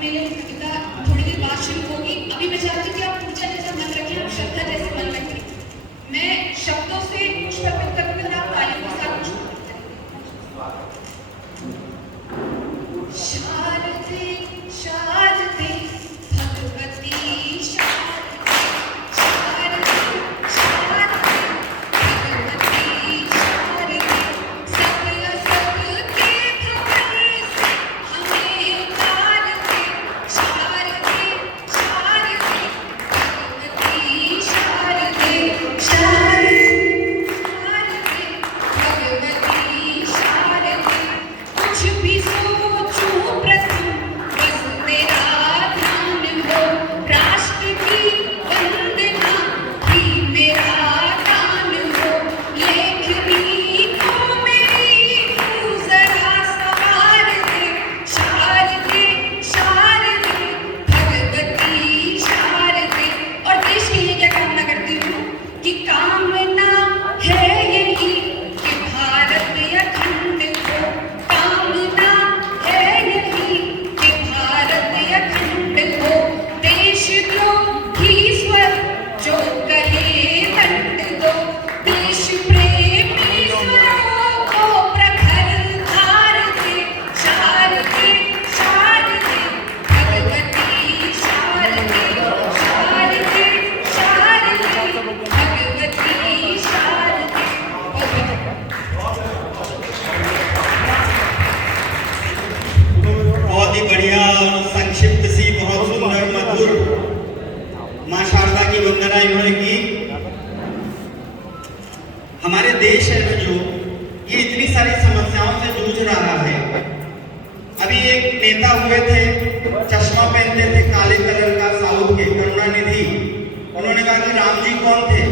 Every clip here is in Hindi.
मेरी कविता थोड़ी देर बाद शुरू होगी। अभी मैं चाहती हूँ कि आप ऊर्जा जैसा मन रखें, आप श्रद्धा जैसे मन रखें। मैं शब्दों से कुछ प्रकट करूँगी और आप तालियों के साथ कुछ प्रकट करेंगे। शारदे शारदे भगवती शारदे, शारदे शारदे भगवती शारदे, सब असत के भवन से हमें उतार दे। शारदे शारदे भगवती शारदे, शारदे शारदे भगवती शारदे। कुछ भी सोचूं प्रथम बस तेरा ध्यान हो, राष्ट्र की वंदना ही मेरा गान हो। लेखनी को मेरी तू जरा सवार दे। शारदे शारदे भगवती शारदे। और देश के लिए क्या कामना करती हूँ कि कामना है यही कि भारत अखंड हो। कामना है यही कि भारत अखंड हो। देशद्रोही स्वर जो कहे दंड दो, देश प्रेमी स्वरों को प्रखर धार दे। शारदे शारदे भगवती शारदे, शारदे शारदे भगवती शारदे। बहुत ही बढ़िया और संक्षिप्त सी, बहुत सुंदर मधुर मां शारदा की वंदना इन्होंने की। हमारे देश है जो ये इतनी सारी समस्याओं से जूझ रहा है। अभी एक नेता हुए थे, चश्मा पहनते थे काले कलर का, साउथ के, करुणानिधि। उन्होंने कहा कि राम जी कौन थे,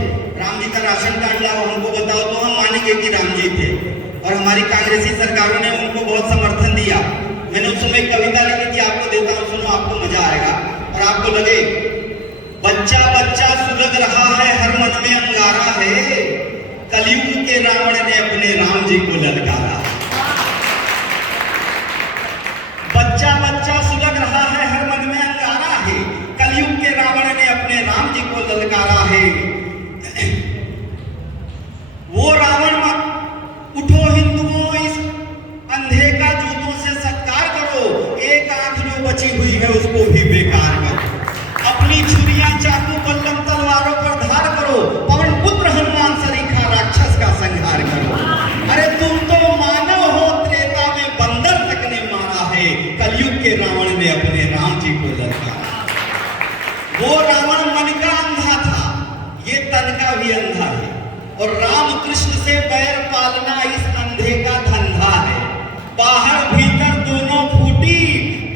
राम जी का राशन कार्ड लाओ हमको बताओ तो हम मानेंगे कि राम जी थे। और हमारी कांग्रेसी सरकारों ने उनको बहुत समर्थन दिया। मैंने उस समय एक कविता लिखी थी, आपको देता हूँ, सुनो, आपको मजा आएगा और आपको लगे। बच्चा बच्चा सुलग रहा है, हर मन में अंगारा है, कलयुग के रावण ने अपने राम जी को ललकारा। बच्चा बच्चा सुलग रहा है, हर मन में अंगारा है, कलयुग के रावण ने अपने राम जी को ललकारा है। वो रावण मत उठो हिंदुओं, इस अंधे का जूतों से सत्कार करो। एक आंख जो बची हुई है उसको भी बेकार करो। अपनी छुरियां चाकू बल्लम तलवारों पर धार करो। पवन पुत्र हनुमान सरीखा राक्षस का संहार करो। अरे तुम तो मानव हो, त्रेता में बंदर तक ने मारा है, कलयुग के रावण ने अपने राम जी को ललकारा। वो रावण मन का अंधा था, ये तन का भी अंधा है। और राम कृष्ण से बैर पालना इस अंधे का धंधा है। बाहर भीतर दोनों फूटी,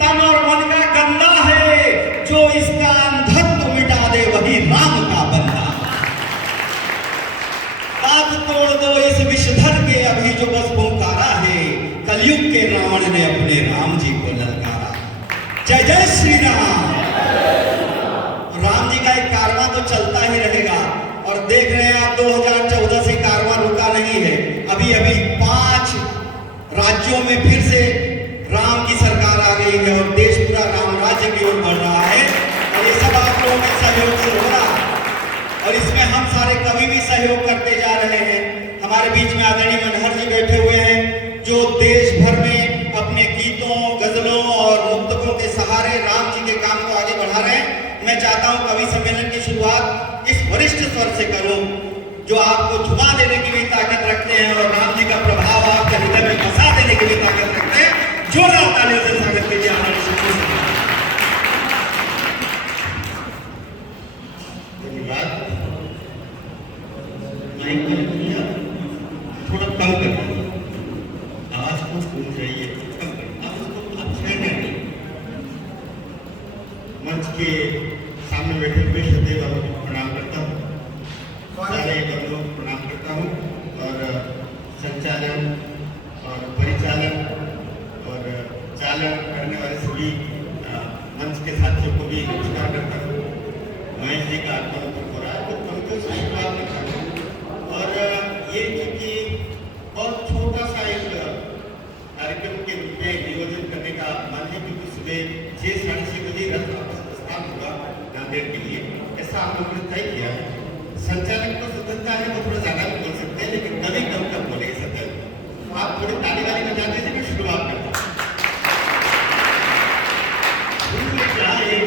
तन और मन का गंदा है। जो इसका अंधत्व मिटा दे वही राम का बंदा। दांत तोड़ दो इस विषधर के, अभी जो बस पुकारा है, कलयुग के रावण ने अपने राम जी को ललकारा। जय जय श्री राम। राम जी का एक कारवां तो चलता ही रहेगा। और देख रहे हैं आप, 2014 से कारवां रुका नहीं है। अभी अभी 5 राज्यों में फिर से राम की सरकार आ गई है और देश पूरा राम राज्य की ओर बढ़ रहा है। और ये सब आप लोगों के सहयोग से हो रहा है। और इसमें हम सारे कवि भी सहयोग करते जा रहे हैं। हमारे बीच में आदरणीय मनहर जी बैठे हुए हैं, जो देश भर में अपने गीतों, गजलों और मुक्तकों के सहारे राम जी के काम को आगे बढ़ा रहे हैं। मैं चाहता हूं कवि सम्मेलन की शुरुआत इस वरिष्ठ स्वर से करूं, जो आपको झुमा देने की भी ताकत रखते हैं और राम जी का प्रभाव आपके हृदय में बसा देने की भी ताकत रखते हैं। जोरदार तालियों से स्वागत कीजिए हमारे शिक्षकों से। धन्यवाद। माइक पर रखिए, थोड़ा कम कर दीजिए, आवाज को गूंज रही है, कम कर, आप उसको आप छेड़ना नहीं। मंच के सामने बैठे हुए श्रद्धेय बाबू को प्रणाम करता हूँ, सारे बंधुओं को प्रणाम करता हूँ, और संचालन और परिचालन और चालन करने वाले सभी मंच के साथियों को भी नमस्कार करता हूँ। महेश जी का आगमन हो रहा है तो कविता से शुरुआत करता हूँ। और ये क्योंकि बहुत छोटा सा एक कार्यक्रम के रूप में नियोजन करने का मन है, क्योंकि सुबह 6 साढ़े 6 बजे रथ वापस प्रस्थान होगा नांदेड़ के लिए, ऐसा हम लोगों ने तय किया है। संचालक को स्वतंत्रता है, वो थोड़ा ज्यादा भी बोल सकते हैं, लेकिन कभी कम कम बोलेंगे सत्तर। आप थोड़ी ताली वाली बजा दीजिए, मैं शुरुआत करता हूँ। भूल जाए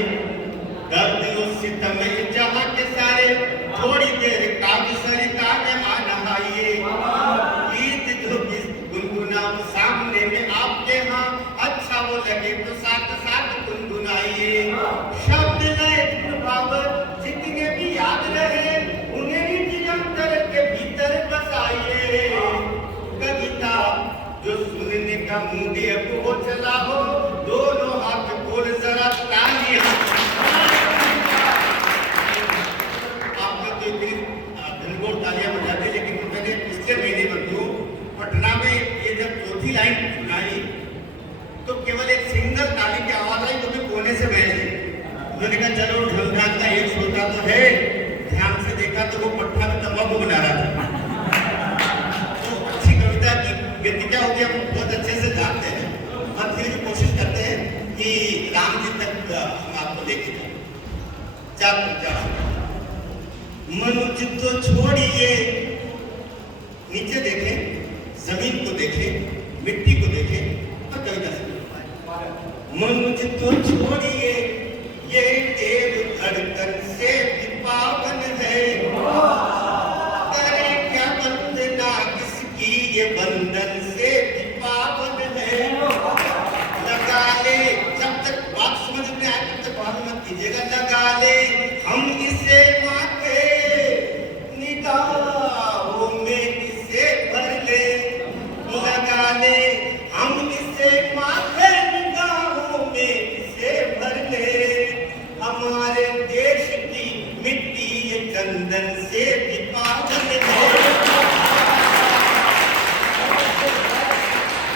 दर्द और सितम जहाँ के सारे, थोड़ी देर काग सरी काग नहाइए, गीत जो गुनगुनाऊं सामने में आपके यहाँ, अच्छा वो लगे तो साथ साथ गुनगुनाइए। शब्द लय धुन भाव जितने भी याद रहे, उन्हें भी निरंतर के भीतर बसाइए। कविता जो सुनने का मूड अब वो चला हो, दोनों हाथ खोल जरा तालियां। आपने तो इतनी धनगोर तालियां बजाते, लेकिन मैंने पिछले महीने बंधु पटना में ये जब चौथी लाइन सुनाई तो केवल एक सिंगल ताली की आवाज आई, वो भी कोने से बहस थी। उन्होंने कहा चलो ढोलक का एक श्रोता तो है, ध्यान से देखा तो वो पट्टा में तंबाकू बना रहा था। तो अच्छी कविता की गति क्या होती है हम बहुत अच्छे से जानते हैं, और फिर भी कोशिश करते हैं कि राम जी तक हम आपको लेके जाए। मनुष्य तो छोड़िए, नीचे देखें, जमीन को देखें, मिट्टी को देखें और कविता से मनुष्य तो छोड़िए, ये देव धड़कन से भी पावन है। करे क्या वंदना किसकी, ये बंधन से भी पावन है। लगा ले, जब तक बात समझ में आए तब तक बात मत कीजिएगा। लगा ले हम इसे माथे, निगाहों में इसे भर ले। लगा ले हम इसे माथे, निगाहों में इसे भर ले। हमारे देश की मिट्टी ये चंदन से भी पावन है।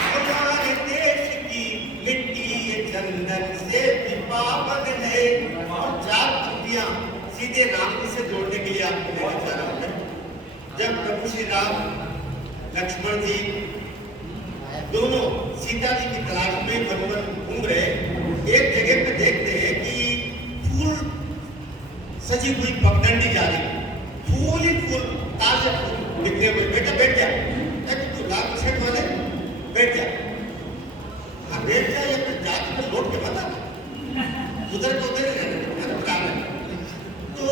हमारे देश की मिट्टी ये चंदन से भी पावन है। और 4 पंक्तियां सीधे राम जी से जोड़ने के लिए आपको देना चाह रहा हूं। जब प्रभु श्री राम लक्ष्मण जी दोनों सीता जी की तलाश में वन घूम रहे, एक जगह पे देखते हैं कि फूल सजी हुई पगडंडी जा रही, फूल ही फूल, ताजे फूल बिखरे हुए। बेटा बैठ जा, तू लाल शर्ट वाले बैठ जा। हाँ बैठ जा, या फिर जाके तो लौट के बता उधर को उधर रहना। तो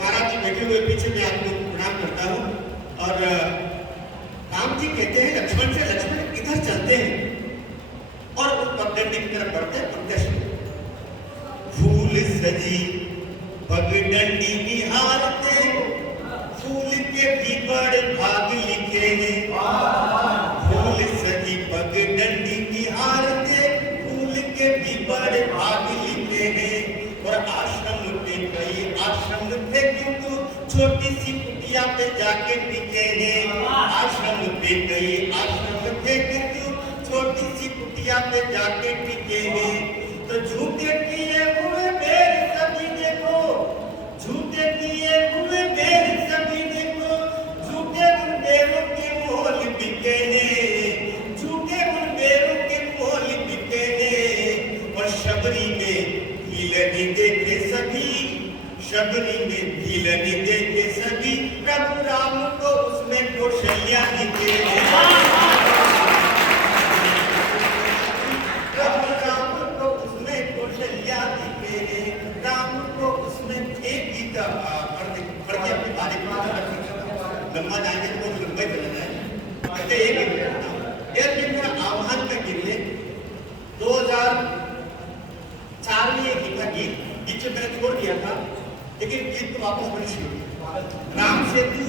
महाराज जी बैठे हुए पीछे में आपको प्रणाम करता हूँ। और राम जी कहते हैं लक्ष्मण से, लक्ष्मण इधर चलते हैं, और उस पगडंडी की तरफ बढ़ते हैं। फूल सजी पगडंडी निहारते, फूल के भी बड़े भाग लिखे हैं। फूल सजी पगडंडी निहारते, फूल के भी बड़े भाग लिखे हैं। और आश्रम पे कई आश्रम थे, किंतु छोटी सी कुटिया पे जाके टिके हैं। आश्रम पे कई आश्रम थे, किंतु छोटी सी कुटिया पे जाके टिके हैं। तो झूठे किए हुए बेर सभी देखो, झूठे किए हुए बेर सभी देखो, झूठे उन बेरों के मोल बिके हैं। झूठे उन बेरों के मोल बिके हैं। और शबरी में ढीलनी देखे सभी, शबरी में ढीलनी देखे सभी, प्रभु राम को उसमें कौशल्या दिखे। प्रभु राम को उसमें कौशल्या दिखे, राम को उसमें थे गीता। पढ़ के अपनी तारीफ लंबा जाएंगे तो बहुत लंबे चले जाए। कहते एक दिन आह्वान का गिरले 2004 में एक लिखा गीत, बीच में मैंने छोड़ दिया था, लेकिन गीत तो वापस बनी शुरू। राम सेतु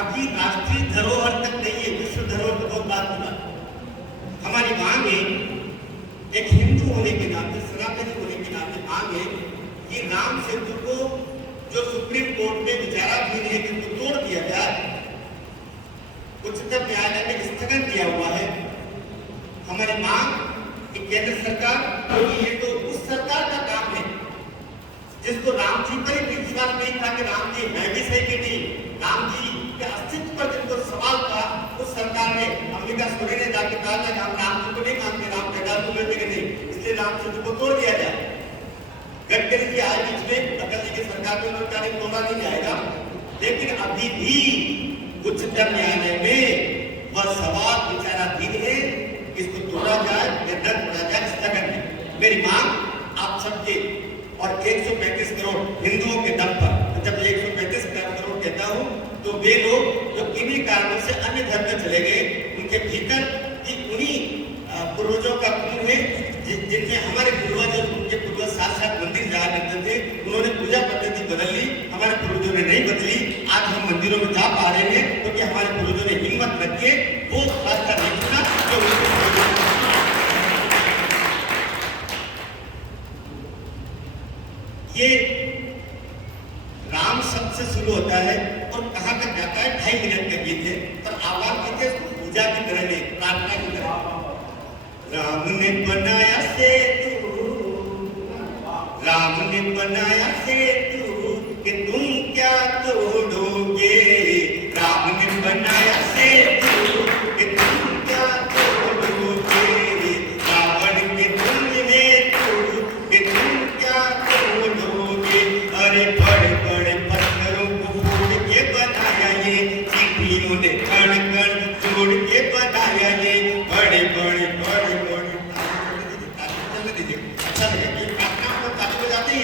अभी राष्ट्रीय धरोहर तक नहीं है, विश्व धरोहर तो बहुत बात की। हमारी मांग है, एक हिंदू होने के नाते, सनातनी होने के नाते मांग है कि राम सेतु को जो सुप्रीम कोर्ट में विचाराधीन है कि उसको तोड़ दिया जाए, उच्चतम न्यायालय में स्थगन दिया हुआ है। हमारी मांग कि केंद्र सरकार, क्योंकि ये तो उस सरकार का काम है जिसको राम जी पर ही विश्वास नहीं था कि राम जी है भी सही कि नहीं, राम जी के अस्तित्व पर जिनको सवाल था, उस सरकार ने, अंबिका सोरेन ने जाके कहा कि हम राम जी को नहीं मानते, राम जगह को लेते कि नहीं, इसलिए राम सेतु को तोड़ दिया जाए। गडकरी जी आज बीच में अटल जी की सरकार में उन्होंने कहा तोड़ा नहीं जाएगा, लेकिन अभी भी उच्चतम न्यायालय में वह सवाल विचाराधीन है, इसको तोड़ा जाए या रद्द किया जाए, स्थगन है। मेरी मांग आप सबके और 135 करोड़ हिंदुओं के दम पर, जब 135 करोड़ कहता हूं तो वे लोग जो किन्हीं कारणों से अन्य धर्म में चले गए, उनके भीतर कि उन्हीं पूर्वजों का खून है जिनमें हमारे पूर्वज, उनके पूर्वज साथ साथ मंदिर जाया करते थे, उन्होंने पूजा पद्धति बदल ली, हमारे पूर्वजों ने नहीं बदली। आज हम मंदिरों में जा पा रहे हैं क्योंकि हमारे पूर्वजों ने हिम्मत रख के वो रास्ता नहीं चुना जो ये राम शब्द से शुरू होता है और कहां तक जाता है, 2.5 मिनट का गीत है, पर आवाज कीजिए पूजा की तरह नहीं, प्रार्थना की तरह। राम ने बनाया सेतु, राम ने बनाया सेतु कि तुम क्या तोड़ोगे, राम ने बनाया सेतु कि तुम क्या तोड़ोगे, रावण के तुम हेतु कि तुम क्या तोड़ोगे। अरे बड़े बड़े पत्थरों को फोड़ के बनाया ये, चींटियों ने कण कण जोड़ के बनाया ये, बड़े बड़े बड़े बड़े। अच्छा लगे प्रार्थना को ताली बजाते ही,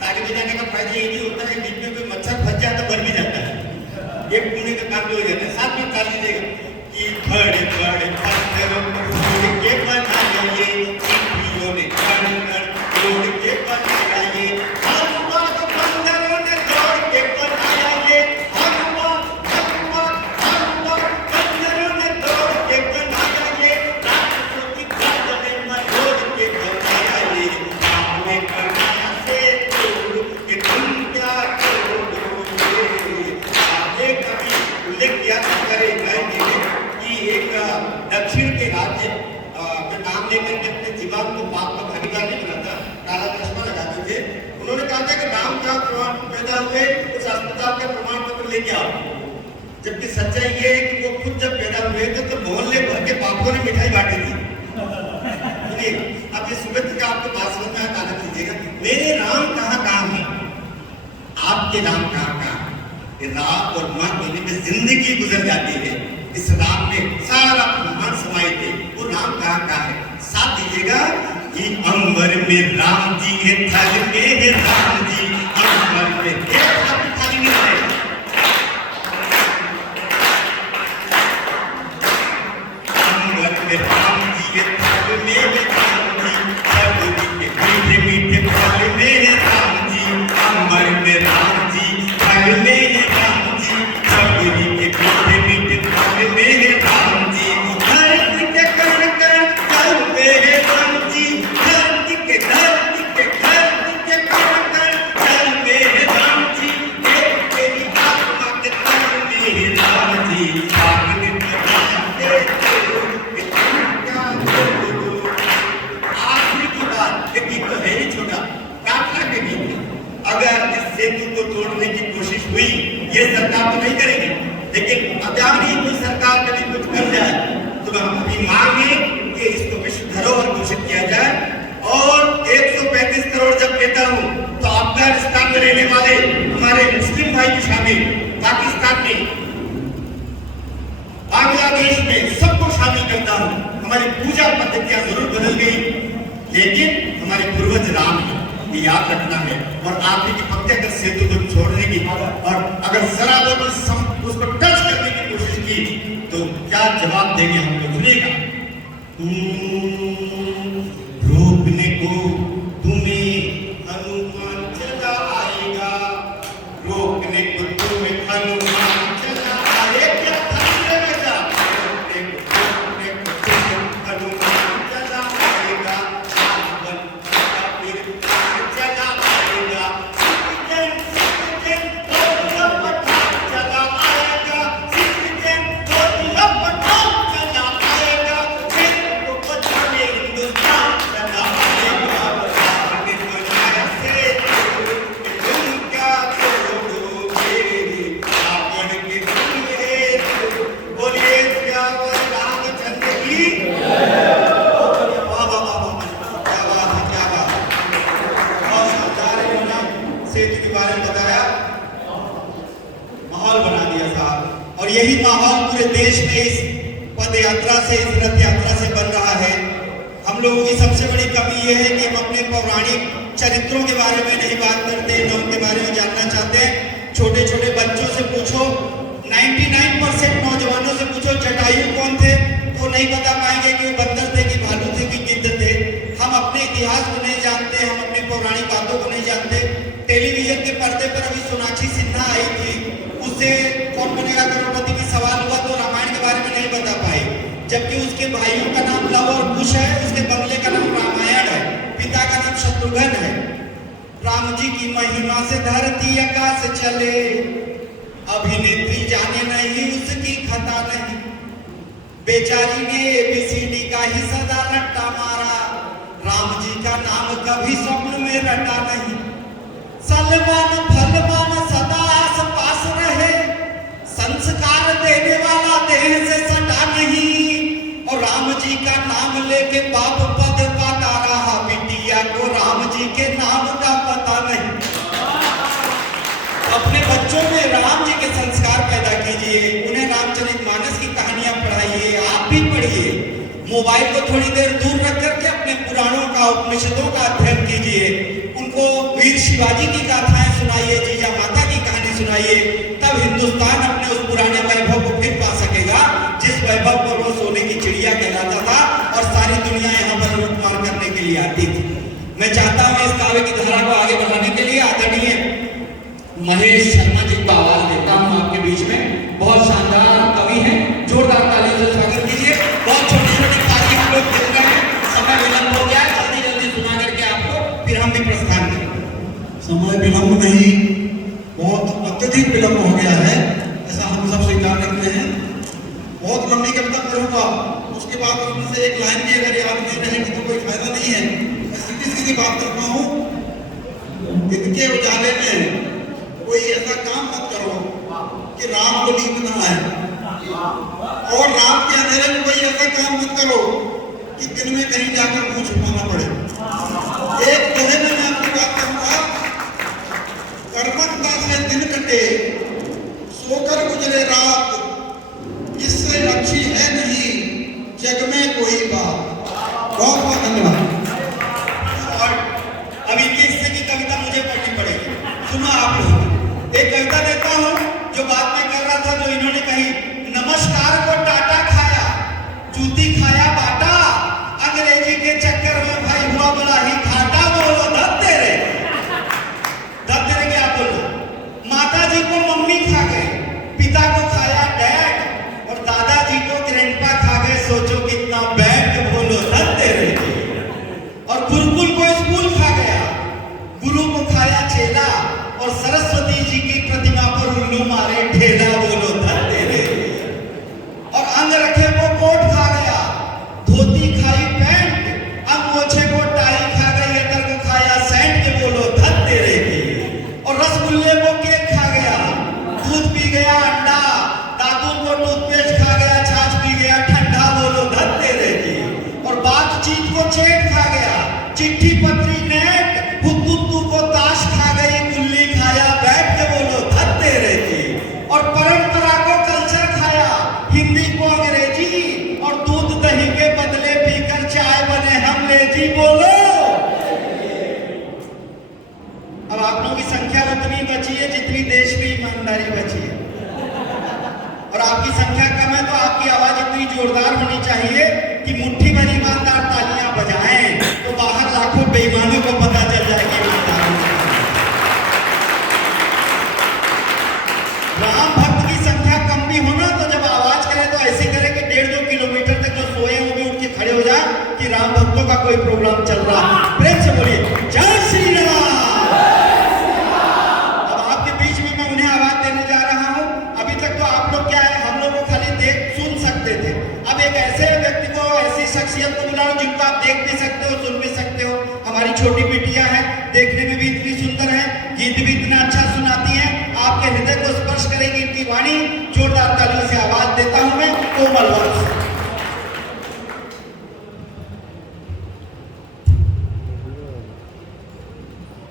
ताली बजाने का फायदा ये भी होता है बीच में कोई मच्छर फंस जाता है, भर भी जाता है, ये पुण्य का काम भी हो जाता है। साथ में ताली देगा कि बड़े बड़े पत्थरों को फोड़ के बनाया ये, चींटियों ने कण कण जोड़ के बनाया ये, हनुमान बंदरों ने जोड़ के बनाया ये, हनुमान हनुमान हनुमान बंदरों ने जोड़ के बनाया ये, राक्षसों की गर्दनें मरोड़ के बनाया ये, आपने बनाया सेतु कि तुम क्या तोड़ोगे। आपने कभी उल्लेख किया करे कि एक दक्षिण के राज्य का नाम लेकर के अपने जीवन को पाप का भागीदार नहीं बनाता, काला चश्मा लगाते थे। उन्होंने कहा था कि राम जहाँ प्रमाण पैदा हुए उस अस्पताल का प्रमाण पत्र लेके आओ, जबकि सच्चाई ये है कि वो खुद जब पैदा हुए थे तो मोहल्ले भर के बापों ने मिठाई बांटी थी। अब ये सुमित का आपको बात समझ में आना कीजिएगा, मेरे राम कहाँ है, आपके राम कहाँ है। राम और माँ दोनों में जिंदगी गुजर जाती है, इस राम में सारा ब्रह्मांड समाये थे, वो राम कहाँ है। साथ दीजिएगा कि अंबर में राम जी है, थल में है राम जी, अंबर में थाली में है। अंबर में राम जी है, थल में है राम जी, सब्जी के मीठे मीठे फल में है राम जी, अंबर में राम जी, थल में है राम जी, सब्जी के मीठे मीठे फल में है राम जी, धरती के कण कण जल में है राम जी, धरती के कण कण जल में है राम जी, तेरी आत्मा के तन में है राम जी, आपने बनाया सेतु कि तुम क्या तोड़ोगे। आखिरी की बात, ये गीत तो है ही छोटा, प्रार्थना के गीत है। अगर इस सेतु को तोड़ने की कोशिश हुई, ये सरकार तो नहीं करेगी, लेकिन अचानक ही कोई सरकार कभी कुछ कर जाए तो हमारी मांग है कि इसको विश्व धरोहर घोषित किया जाए। और 135 करोड़ जब कहता हूं तो अफगानिस्तान में रहने वाले हमारे मुस्लिम भाई भी शामिल, पाकिस्तान में, बांग्लादेश में, सबको शामिल करता हूं। हमारी पूजा पद्धतियां जरूर बदल गई, लेकिन हमारे पूर्वज राम है, ये याद रखना है। और आपने की पक्के अगर सेतु को छोड़ने की और अगर जरा उसको टच करने की कोशिश की तो क्या जवाब देंगे हम लोग, सुनिएगा। रोकने को तुम्हें हनुमान चला आएगा, रोकने को तुम्हें हनुमान चला आएगा, रोकने को तुम्हें हनुमान चला आएगा, फिर चला आएगा, चला आएगा, चला सेतु के बारे में बताया, माहौल बना दिया साहब। और यही माहौल पूरे देश में इस पद यात्रा से, इस रथ यात्रा से बन रहा है। हम लोगों की सबसे बड़ी कमी यह है कि हम अपने पौराणिक चरित्रों के बारे में नहीं बात करते, न उनके बारे में जानना चाहते हैं। छोटे छोटे बच्चों से पूछो, 99% नौजवानों से पूछो जटायु कौन थे, वो नहीं बता पाएंगे कि वो बंदर थे कि भालू थे कि गिद्ध थे। हम अपने इतिहास को नहीं जानते, हम अपनी पौराणिक बातों को नहीं जानते। टेलीविजन के पर्दे पर अभी सोनाक्षी सिन्हा आई थी, उससे कौन बनेगा करोड़पति की सवाल हुआ तो रामायण के बारे में नहीं बता पाई, जबकि उसके भाइयों का नाम लव और कुश है, उसके बंगले का नाम रामायण है, पिता का नाम शत्रुघ्न है। राम जी की महिमा से धरती आकाश चले, अभिनेत्री जाने नहीं उसकी खता नहीं, बेचारी ने ABCD का ही सदा रट्टा मारा, राम जी का नाम कभी स्वप्न में रटा नहीं। सलमान फलमान सदा आस पास रहे, संस्कार देने वाला देह से सटा नहीं, और राम जी का नाम लेके बाप पद पाता रहा, बिटिया को राम जी के नाम का पता नहीं। अपने बच्चों में राम जी के संस्कार पैदा कीजिए, उन्हें रामचरितमानस की कहानियां पढ़ाइए, आप भी पढ़िए। मोबाइल को थोड़ी देर दूर रख करके अपने पुराणों का, उपनिषदों का अध्ययन कीजिए। उनको वीर शिवाजी की गाथाएं सुनाइए, जीजा माता की कहानी सुनाइए, तब हिंदुस्तान अपने उस पुराने वैभव को फिर पा सकेगा, जिस वैभव पर वो सोने की चिड़िया कहलाता था और सारी दुनिया यहाँ पर लूटमार करने के लिए आती थी। मैं चाहता हूँ इस काव्य की धारा को आगे बढ़ाने के लिए आदरणीय महेश शर्मा जी को आवाज देता हूँ आपके बीच में। बहुत शानदार कवि हैं, जोरदार तालियों से स्वागत कीजिए। बहुत छोटी छोटी ताली हम लोग खेल रहे हैं, समय विलंब हो गया है, जल्दी जल्दी सुना करके आपको फिर हम भी प्रस्थान करें। समय विलंब नहीं, बहुत अत्यधिक विलंब हो गया है, ऐसा हम सब स्वीकार करते हैं। बहुत लंबी कविता पढ़ूंगा, उसके बाद उसमें से एक लाइन भी अगर याद नहीं रहेगी तो कोई फायदा नहीं है। मैं सीधी सीधी बात करता हूँ, इनके उजाले में कोई ऐसा काम मत करो कि राम को नींद ना आए, और रात के अंधेरे में कोई ऐसा काम मत करो कि दिन में कहीं जाकर मुंह छुपाना पड़े। एक दोहे में मैं आपकी बात करूंगा, कर्मठता से दिन कटे, सोकर गुजरे रात, इससे अच्छी है नहीं जग में कोई बात। बहुत बहुत धन्यवाद। और अब इनके हिस्से की कविता मुझे पढ़नी पड़ेगी, सुनो आप लोग। एक कविता देता हूँ जो बात में कर रहा था, जो इन्होंने कही, नमस्कार को टाटा खाया, जूती खाया बाटा, अंग्रेजी के चक्कर में भाई हुआ बड़ा ही घाटा। बोलो धत तेरे क्या बोलना। माता जी को मम्मी खा गए, पिता को खाया डैड, और दादाजी को ग्रैंडपा खा गए, सोचो कितना बैड। बोलो धत तेरे। और गुरुकुल को स्कूल खा गया, गुरु को खाया चेला, और सरस्वती जी की प्रतिमा पर उल्लू मारे ढेला। बोलो धत तेरे। और अंग रखे वो कोट खा गया, धोती खाई पैंट, अंगोछे को टाई खा गई, अतर को खाया सेंट। बोलो धत तेरे की। और रसगुल्ले को केक खा गया, दूध पी गया अंडा, दादू को टूथपेस्ट खा गया, छाछ पी गया ठंडा। बोलो धत तेरे की। और बातचीत को चेट खा गया, चिट्ठी पत्री नेट, हुतुतु को ताश खा गई, गुल्ली खाया बैठ के। बोलो धत तेरे की। और परंपरा को कल्चर खाया, हिंदी को अंग्रेजी, और दूध दही के बदले पीकर चाय बने हम लेजी। बोलो। अब आप लोगों की संख्या उतनी बची है जितनी देश की ईमानदारी बची है, और आपकी संख्या कम है तो आपकी आवाज इतनी जोरदार होनी चाहिए कि मुट्ठी भर ईमानदार तालियां बजाएं, तो बाहर लाखों बेईमानों को पता चल जाएगी ईमानदारी। राम भक्त की संख्या कम भी होना तो जब आवाज करे तो ऐसे करे कि 1.5-2 किलोमीटर तक जो सोए वो भी उठ के खड़े हो जाए कि राम भक्तों का कोई प्रोग्राम चल रहा है। प्रेम से बोलिए जय श्री राम। अब आपके बीच में मैं उन्हें आवाज देने जा रहा हूं। अभी तक तो आप लोग क्या है, हम लोग को खाली देख सुन सकते थे। अब एक ऐसे व्यक्ति को, ऐसी शख्सियत को बुलाओ जिनको आप देख भी सकते हो, सुन भी सकते हो। हमारी छोटी बिटिया है, देखने में भी इतनी सुंदर है, गीत भी इतना अच्छा सुनाती है, आपके हृदय को स्पर्श करेगी इनकी वाणी। जोरदार तालियों से आवाज देता हूं मैं कोमल वंश।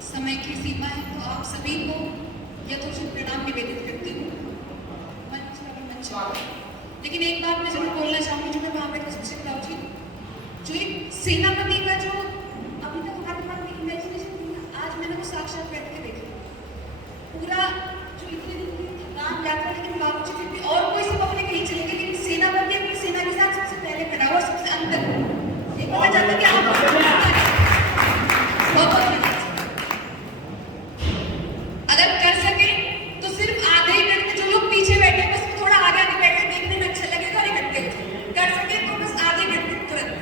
समय की सीमा है, तो आप सभी को यथोचित प्रणाम निवेदित करती हूँ मंच पर, मंच पर। लेकिन एक बात मैं जरूर बोलना चाहूँगी, जो मैं वहाँ पर सबसे प्राउड थी, जो एक सेनापति का जो अभी तक हमारे दिमाग में इमेजिनेशन थी ना, आज मैंने वो साक्षात बैठ के देखा। पूरा जो इतने दिन की थकान यात्रा, लेकिन बावजूद फिर भी और कोई सबक लेके नहीं चलेंगे, लेकिन सेनापति अपनी सेना के साथ सबसे पहले खड़ा हुआ, सबसे अंदर। एक बात चाहता कि आप बहुत बहुत अगर कर सके तो सिर्फ आधे ही मिनट में, जो लोग पीछे बैठे हैं बस थोड़ा आगे आगे बैठे, देखने में अच्छा लगेगा और इकट्ठे कर सके तो बस आधे मिनट में तुरंत।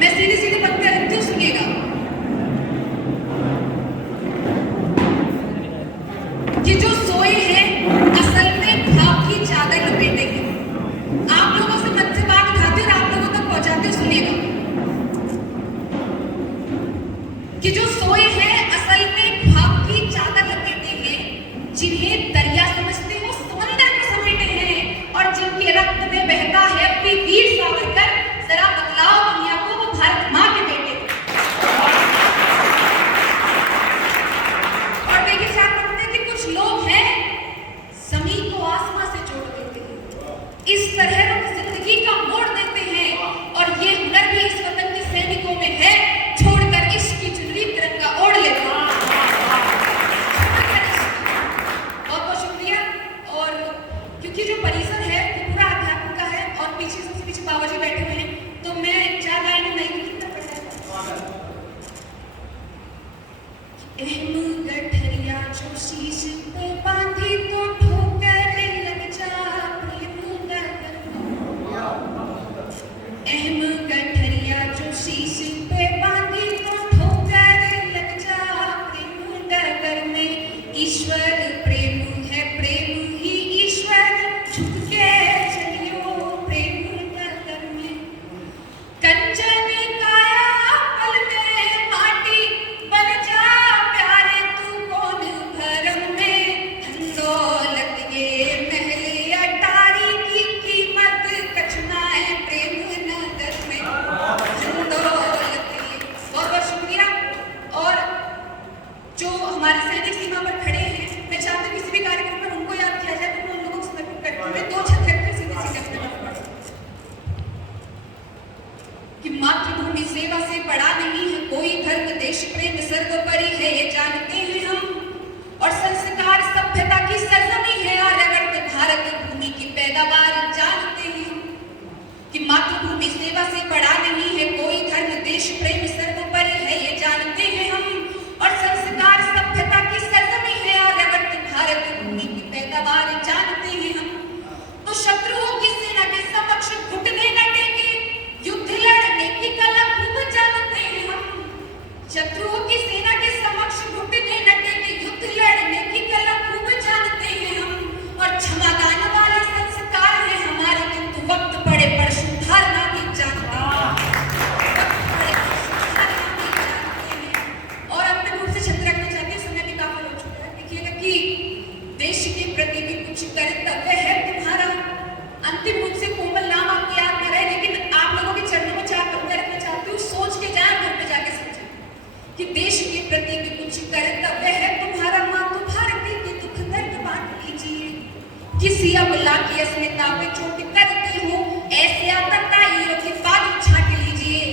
मैं सीधे सीधे पंक्तियां लिखती हूँ, सुनिएगा। कि जो सोए हैं असल में भाव की चादर लपेटे हैं। आप लोगों से मन से बात उठाते और आप लोगों तक पहुंचाते, सुनिएगा। कि जो सोए हैं असल में भाव की चादर लपेटे हैं, जिन्हें दरिया समझते हो समंदर को समेटे हैं, और जिनके रक्त में बहता है अपनी वीर सावरकर, जरा बतलाओ दुनिया को वो भारत माँ के बेटे। और देखिए क्या करते हैं कि कुछ लोग हैं जमीन को आसमां से जोड़ देते हैं, इस तरह वो जिंदगी का मोड़ देते हैं, और ये हुनर भी इस वतन के सैनिकों में है, छोड़कर इश्क की चुनरी तिरंगा ओढ़ लेते हैं। बहुत बहुत शुक्रिया। और क्योंकि जो परिसर है वो पूरा अध्यात्म का है और पीछे सबसे पीछे बाबा जी बैठे हुए हैं, तो मैं 4 लाइनें नहीं कितना पढ़ा है। अहम गठरिया जो शीश पे बांधी तो ठोकर लग जा प्रेम नगर में। अहम गठरिया जो शीश पे बांधी तो ठोकर लग जा प्रेम नगर में। ईश्वर प्रेम है, प्रेम ही ईश्वर, झुक के चलियो प्रेम नगर में। कंचन काया पल में माटी बन जा प्यारे, तू कौन भरम में। धन दौलत ये महल अटारी की कीमत कछुना है प्रेम नगर में। धन दौलत ये। बहुत बहुत शुक्रिया। और जो हमारे सैनिक सीमा पर खड़े हैं, मैं चाहती हूँ किसी भी कार्यक्रम में उनको याद किया जाए, तो मैं उन लोगों को समर्पित करती हूँ। मैं 2 छत रख कर सीधे सीधे अपने बात पढ़ कि मातृभूमि सेवा से बड़ा नहीं है कोई धर्म, देश प्रेम सर्वोपरि है ये जानते हैं हम, और संस्कार सभ्यता की सरजमी है आर्यवर्त भारत भूमि की पैदावार जानते हैं हम। कि मातृभूमि सेवा से बड़ा नहीं है कोई धर्म, देश प्रेम सर्वोपरि है ये जानते हैं हम, और संस्कार सभ्यता की सरजमी है आर्यवर्त भारत भूमि की पैदावार जानते हैं हम। तो शत्रुओं की सेना के समक्ष घुटने न टेके, युद्ध लड़ने की कला खूब जानते हैं हम। शत्रुओं की सेना के समक्ष घुटने न टेके, युद्ध लड़ने की कला खूब जानते हैं हम, और क्षमादान वाले संस्कार हैं हमारे, किंतु वक्त पड़े पर सुधारना भी जानते हैं। वक्त पड़े पर सुधारना भी जानते हैं। और अपने मुंह से छत रखना चाहते हैं, समय भी काफी हो चुका है। देखिएगा कि देश के प्रति भी कुछ कर्तव्य है तुम्हारा। अंतिम रूप से कोमल नाम आपको याद न रहे, लेकिन आप लोगों के चरणों में 4 पंक्तियां रखना चाहती हूँ, सोच के जाए, घर पे जाके समझें कि देश के प्रति भी कुछ कर्तव्य है तुम्हारा। मातृ भारती के दुख दर्द बांट लीजिए, किसी अबला की अस्मिता पे चोट करते हो ऐसे आतताइयों के बाद छाट लीजिए।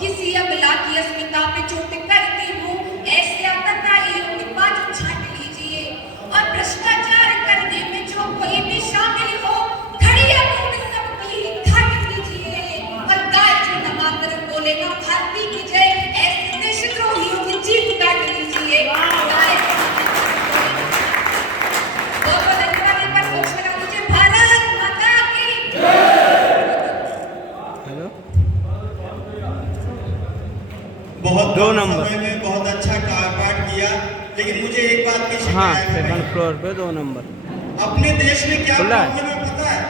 किसी अबला की अस्मिता पे चोट करते हो ऐसे आतताइयों के बाद छाट लीजिए। और भ्रष्टाचार करने में जो कोई भी शामिल हो, खड़ी अपनी सबकी घाट लीजिए। और गाय जो न मातरम बोले ना भारती की जय, ऐसे देशद्रोहियों की जीत काट लीजिए। गाय बहुत बहुत धन्यवाद। एक बार सोच लगा लीजिए, भारत माता की हेलो बहुत 2 नंबर। समय में बहुत अच्छा पाठ किया, लेकिन मुझे एक बात की हाँ, शिकायत है। 2nd फ्लोर पे 2 नंबर। अपने देश में क्या खुला है। प्रॉब्लम है पता है?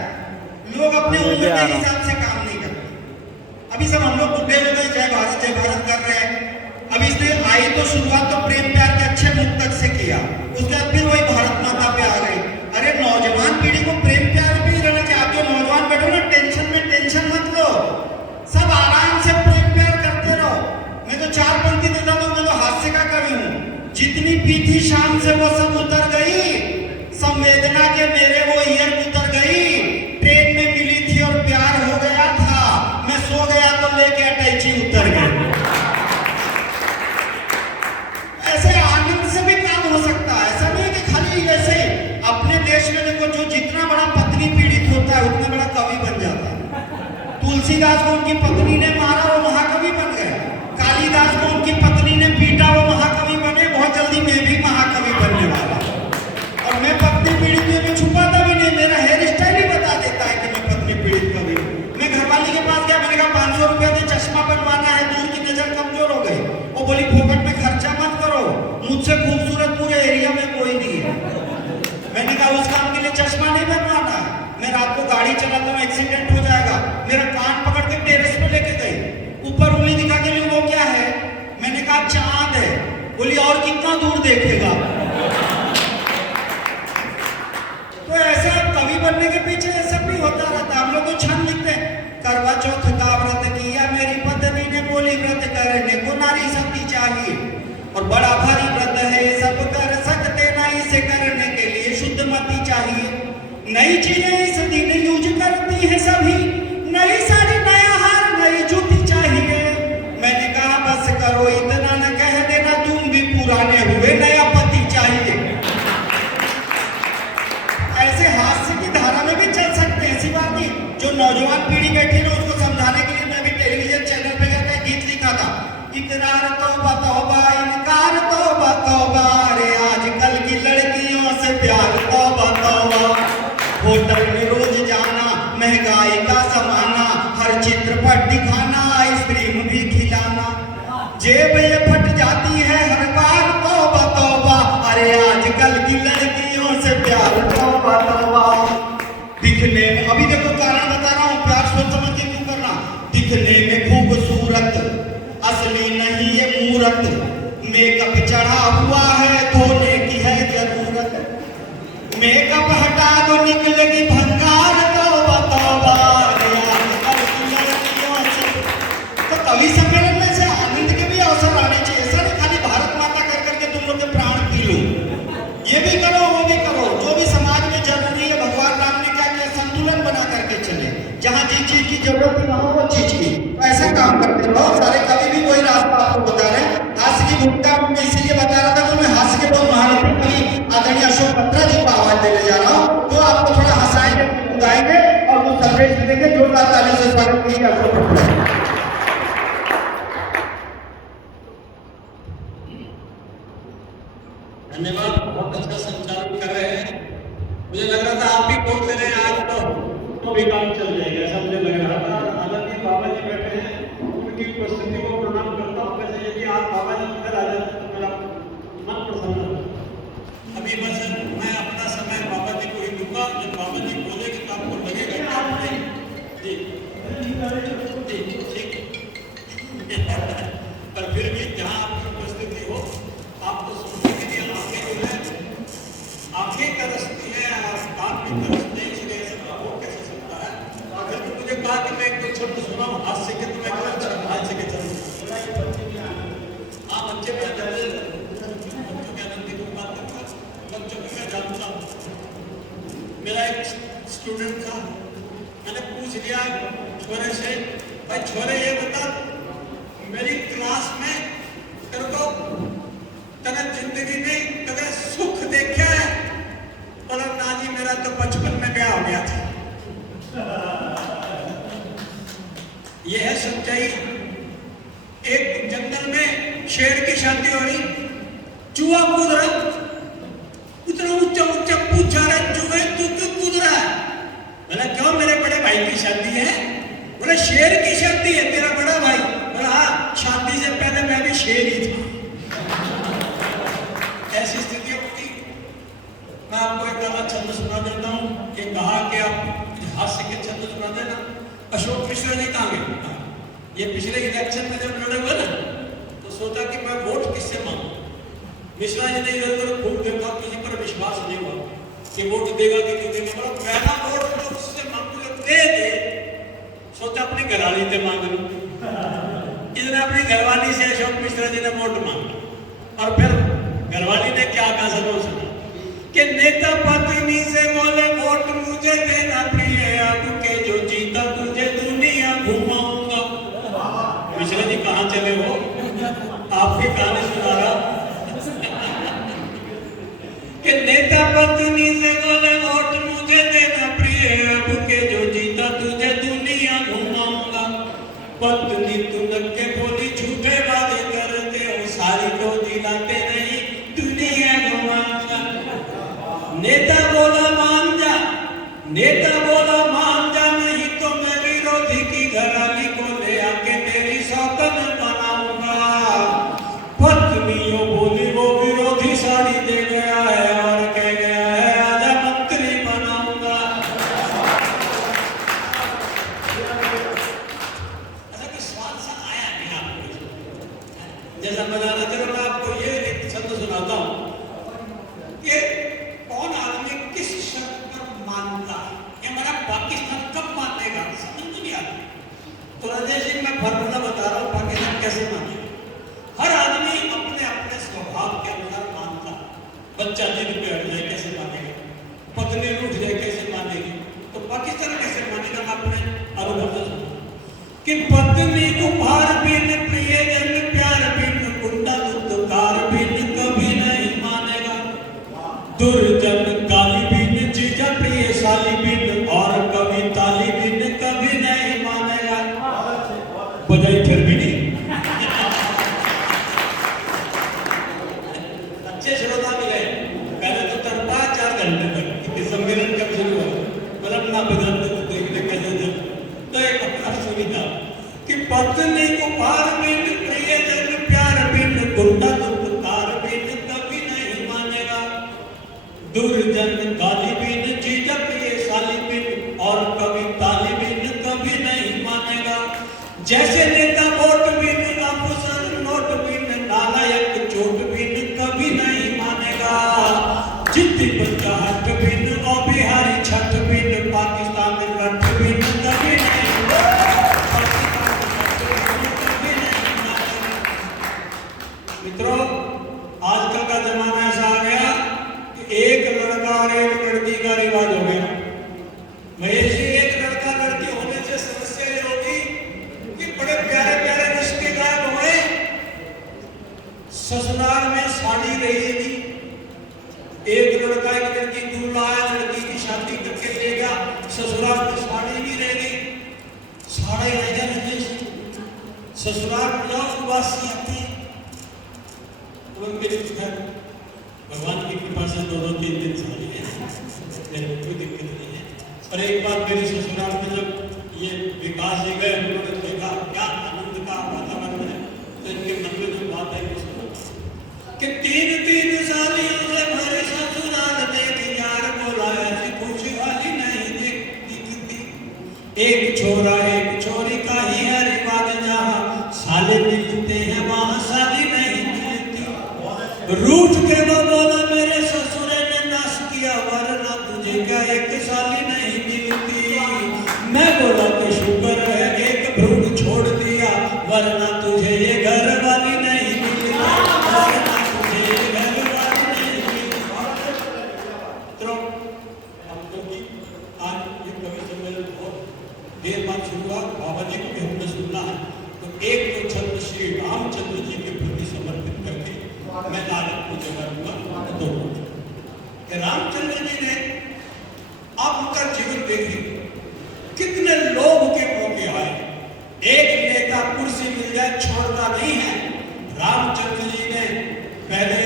लोग अपने मैं भी उम्र आ के रहा हूँ। हिसाब से काम नहीं करते। अभी सब हम लोग बुढ़े हो गए, जय भारत कर रहे हैं। अब इसने आई तो शुरुआत तो प्रेम प्यार के अच्छे मुक्तक से किया, उसके बाद फिर वही भारत माता पे आ गई। अरे नौजवान पीढ़ी को प्रेम प्यार भी रहना चाहिए। आप जो नौजवान बैठो ना, टेंशन में टेंशन मत लो, सब आराम से प्रेम प्यार करते रहो। दूर देखेगा। तो ऐसे कवि बनने के पीछे ये सब भी होता रहता। हम लोग तो छंद लिखते हैं, करवा चौथ का व्रत किया मेरी पत्नी ने, बोली व्रत करने को नारी शक्ति चाहिए, और बड़ा भारी व्रत है सब कर सकते नहीं, इसे करने के लिए शुद्ध मति चाहिए। नई चीजें इस दिन यूज करती है सभी, नई साड़ी नया हार नई जूती चाहिए। मैंने कहा बस करो इतना न कह देना तुम भी पुराने हुए, नया पति चाहिए। ऐसे हास्य की धारा में भी चल सकते हैं। ऐसी बात नहीं, जो नौजवान पीढ़ी बैठी ना उसको समझाने के लिए मैं भी टेलीविजन चैनल पे गया था, गीत लिखा था, इकरार तौबा तौबा इनकार तौबा तौबा, अरे आजकल की लड़कियों से प्यार तौबा तौबा। होटल में रोज जाना, महंगाई का जमाना, हर चित्रपट दिखाना, आइसक्रीम भी खिलाना, जेब ये फट जाती है हर बार तौबा तौबा, अरे आजकल की लड़कियों से प्यार तौबा तौबा। दिखने में, अभी देखो कारण बता रहा हूँ, प्यार सोच समझ के क्यों करना। दिखने में खूबसूरत, असली नहीं ये मूरत, मेकअप चढ़ा हुआ है धोने की है जरूरत, मेकअप हटा दो निकलेगी भंगार तौबा तौबा, अरे आजकल की लड़कियों से। तो कवि सम्मेलन में से आनंद के भी अवसर आने चाहिए। ऐसा नहीं खाली भारत माता कर करके तुम लोग के प्राण पी लो, ये भी करो वो भी करो। जो भी समाज में जरूरी है, भगवान राम ने क्या किया, संतुलन बना करके चले, जहाँ जिस चीज की जरूरत ना हो वो चीज की, तो ऐसा काम करते हैं। बहुत सारे कवि भी वही रास्ता आपको बता रहे हैं। हास्य की भूमिका मैं इसलिए बता रहा था कि मैं हास्य के बहुत महारथी कवि आदरणीय अशोक बत्रा जी को आवाज देने जा रहा हूँ, जो आपको थोड़ा हंसाएंगे, उगाएंगे और वो संदेश देंगे। जोरदार ताली से स्वागत कीजिए अशोक बत्रा। धन्यवाद, बहुत अच्छा संचालन कर रहे हैं। मुझे लग रहा था आप भी वोट दे रहे हैं आज तो भी काम चल जाएगा, ऐसा मुझे लग रहा था। हालांकि बाबा जी बैठे हैं, उनकी उपस्थिति को प्रणाम करता हूँ। वैसे यदि आप बाबा जी इधर आ जाते तो मेरा मन प्रसन्न होता। अभी बस मैं अपना समय बाबा जी को ही दूंगा, जब बाबा जी बोलेंगे तो आपको लगेगा कि आपने जी ठीक पर फिर भी जहाँ आपकी उपस्थिति हो, आपको सुनने के लिए आंखें तरसती है, कान भी तरसते हैं, इसलिए ऐसा हो कैसे सकता है। अगर तो मुझे कहा कि मैं एक दो शब्द सुनाऊं हास्य के, तो मैं क्या हास्य के चलूं। हाँ, बच्चे भी आनंद, बच्चों के आनंद की तो बात करता, बच्चों को मैं जानता हूँ। मेरा एक स्टूडेंट था, मैंने पूछ लिया छोरे से, भाई छोरे ये बता, मेरी क्लास में तेरे को तने जिंदगी में कदे सुख देखा है? बोला ना जी, मेरा तो बचपन में ब्याह हो गया था। यह है सच्चाई। एक जंगल में शेर की शादी हो रही, चूहा कूद रहा, इतना ऊंचा ऊंचा पूछा रहा, चूहे तू क्यों कूद रहा है? बोला क्यों, मेरे बड़े भाई की शादी है। बोला शेर की शादी है, तेरा बड़ा भाई? बोला हाँ, शादी से पहले मैं भी शेर ही था। ऐसी स्थिति होगी। मैं आपको एक गाना छंद सुना देता हूँ, ये कहा कि आप हास्य के छंद सुना देना। अशोक मिश्रा जी कहाँ गए? ये पिछले इलेक्शन में जब लड़े हुए ना, तो सोचा कि मैं वोट किससे मांगू। मिश्रा जी ने इधर उधर खूब देखा, किसी पर विश्वास नहीं हुआ कि वोट देगा कि नहीं देगा। बोला पहला वोट तो उससे मांगू जो दे दे। सोचा अपनी घरवाली से मांग लूं। इसने अपनी घरवाली से अशोक मिश्रा जी ने वोट मांगा, और फिर घरवाली ने क्या कहा सुना कि नेता पत्नी से बोले वोट मुझे देना प्रिय, अब के जो जीता तुझे दुनिया घुमाऊंगा। मिश्रा जी कहाँ चले हो, आपकी कहानी सुना रहा कि नेता पत्नी से बोले वोट मुझे देना प्रिय, अब के जो जीता तुझे दुनिया घुमाऊंगा। पत्नी तुनक के बोली झूठे वादे करते हो, सारी को दिलाते नहीं, दुनिया घुमाऊंगा। नेता बोला मान जा, नेता बोला मान जा, नहीं तो मैं विरोधी की घराली को ले आके तेरी सौतन बनाऊंगा। पत्नियों बोली वो विरोधी साड़ी दे गया है और कह गया है आजा मंत्री बनाऊंगा। ऐसा कोई सवाल सा आया नहीं आपको? जैसा बता रहा था, मैं आपको ये एक छंद सुनाता हूं कि कौन आदमी किस शर्त पर मानता है कि हमारा पाकिस्तान कब मानेगा, समझ नहीं आती। तो राजेश जी मैं फॉर्मूला बता रहा हूँ पाकिस्तान कैसे मानेगा। हर आदमी अपने अपने स्वभाव के अनुसार मानता है। बच्चा जिद पे हट जाए कैसे मानेगा, पत्नी रूठ जाए कैसे मानेगी, तो पाकिस्तान कैसे मानेगा। मैं अपने अनुभव से सुना कि पत्नी उपहार बिन प्रियजन प्यार बिन कुंडा दुत्कार बिन कभी नहीं मानेगा। दुर्जन गाली बिन जीजा प्रिय साली बिन और कभी ताली बिन कभी नहीं मानेगा। बजाई फिर भी नहीं। अच्छे श्रोता मिले, पहले तो तड़पा 4 घंटे तक कि सम्मेलन कब शुरू हुआ, मतलब ना बदल तो देखने कैसे थे। तो एक अपना सुविधा कि पत्नी को पार बिन प्रियजन प्यार बिन गुंडा दुत्कार बिन कभी नहीं मानेगा। दुर्जन गाली बिन जीजा प्रिय साली बिन और कभी ताली बिन कभी नहीं मानेगा। जैसे नेता वोट बिन अफसर नोट बिन नालायक चोट बिन कभी नहीं मानेगा। जिद्दी बच्चा हट बिन और बिहारी छठ बिन पाकिस्तान रट बिन कभी नहीं मित्रों, आजकल का जमाना ऐसा आ गया कि एक लड़का और एक लड़की का रिवाज हो गया। महेश जी, एक लड़का लड़की होने से समस्या ये होगी कि बड़े प्यारे प्यारे रिश्ते गायब हुए। ससुराल में साड़ी रहेगी, एक लड़का एक लड़की दूर लाया, लड़की की शादी करके ले गया, ससुराल में साड़ी नहीं रहेगी। साड़े रह जाए ससुराल में जाओ, उबासी आती है। भगवान की कृपा से 2-3 दिन सारी है, कोई दिक्कत नहीं है। और एक बार मेरी ससुराल में जब ये विकास जी गए, उन्होंने देखा क्या आनंद का वातावरण है, तो इनके मन में जो बात है कि 3-3 सालियों से भरे ससुराल देख यार बोला ऐसी खुशहाली नहीं दिखती। एक छोरा एक छोरी का ही है रिवाज, जहाँ साले मिलते हैं वहाँ साली नहीं। रूठ के वो बोला मेरे ससुरे ने नाश किया, वरना तुझे क्या एक साली नहीं मिलती। मैं बोला तो शुक्र है एक भ्रूण छोड़ दिया, वरना तुझे ये घर वाली नहीं मिलती, वरना तुझे ये घर वाली नहीं मिलती। मित्रों, हम लोग की आज ये कवि सम्मेलन बहुत देर बाद शुरू हुआ, बाबा जी को भी हमने सुनना है। तो एक तो छंद श्री रामचंद्र जी के प्रति समर्पित करके मैं लालच को जगह दूंगा। तो रामचंद्र जी ने, आप उनका जीवन देखिए, कितने लोभ के मौके आए। एक नेता कुर्सी मिल जाए छोड़ता नहीं है। रामचंद्र जी ने पहले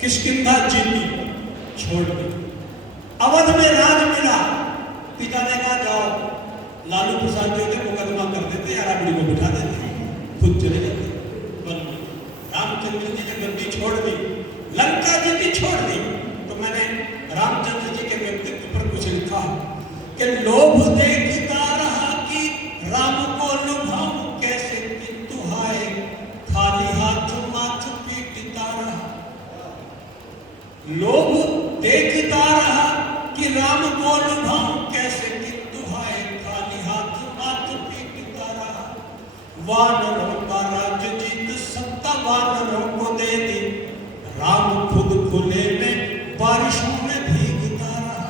किष्किंधा जीती, छोड़ दी। अवध में राज मिला, पिता ने कहा जाओ, लालू प्रसाद जी ने मुकदमा कर देते, आराबड़ी को बिठा देते, खुद चले जाते। रामचंद्र जी ने गद्दी छोड़ दी, लंका जीती छोड़ दी। तो मैंने रामचंद्र जी के व्यक्तित्व पर कुछ लिखा कि लोभ देखता रहा कि राम को लुभाऊं कैसे, किंतु हाय खाली हाथ माथ पीटता रहा। लोभ देखता रहा कि राम को लुभाऊं कैसे, किंतु हाय खाली हाथ माथ पीटता रहा। वानरों का राज्य जीत सत्ता वानरों को दे दी, राम खुद खुले में बारिशों में भीगता रहा।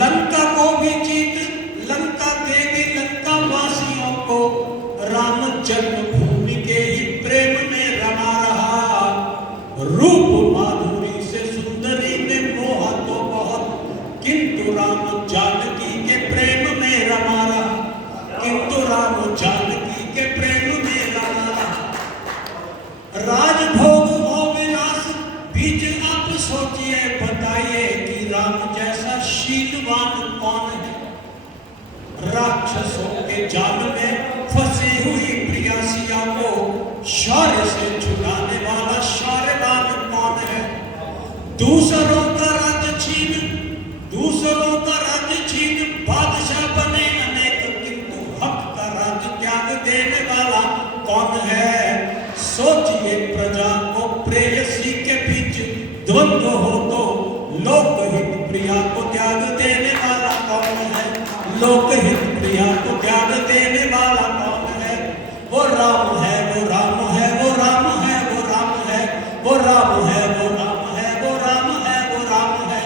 लंका को भी जीत लंका दे दी लंका वासियों को, राम जन्मभूमि के ही प्रेम में रमा रहा। रूप माधुरी से सुंदरी ने मोहा तो बहुत, किंतु राम जानकी के प्रेम में रमा रहा, किंतु राम जानकी के प्रेम में रमा रहा। राजभोग और विलास बीच आप सोचिए, बताइए कि राम जैसा शीलवान कौन है। राक्षसों के जाल में फंसी हुई प्रियासिया को शौर्य से छुड़ाने वाला शौर्यवान कौन है। दूसरों का राज्य छीन बादशाह बने अनेक, किंतु हक का राज्य त्याग देने वाला कौन है। सोचिए प्रजा को प्रेयसी के द्वंद्व हो तो लोकहित प्रिया को त्याग देने वाला कौन है? लोकहित प्रिया को त्याग देने वाला कौन है? वो राम है, वो राम है, वो राम है, वो राम है, वो राम है, वो राम है, वो राम है, वो राम है।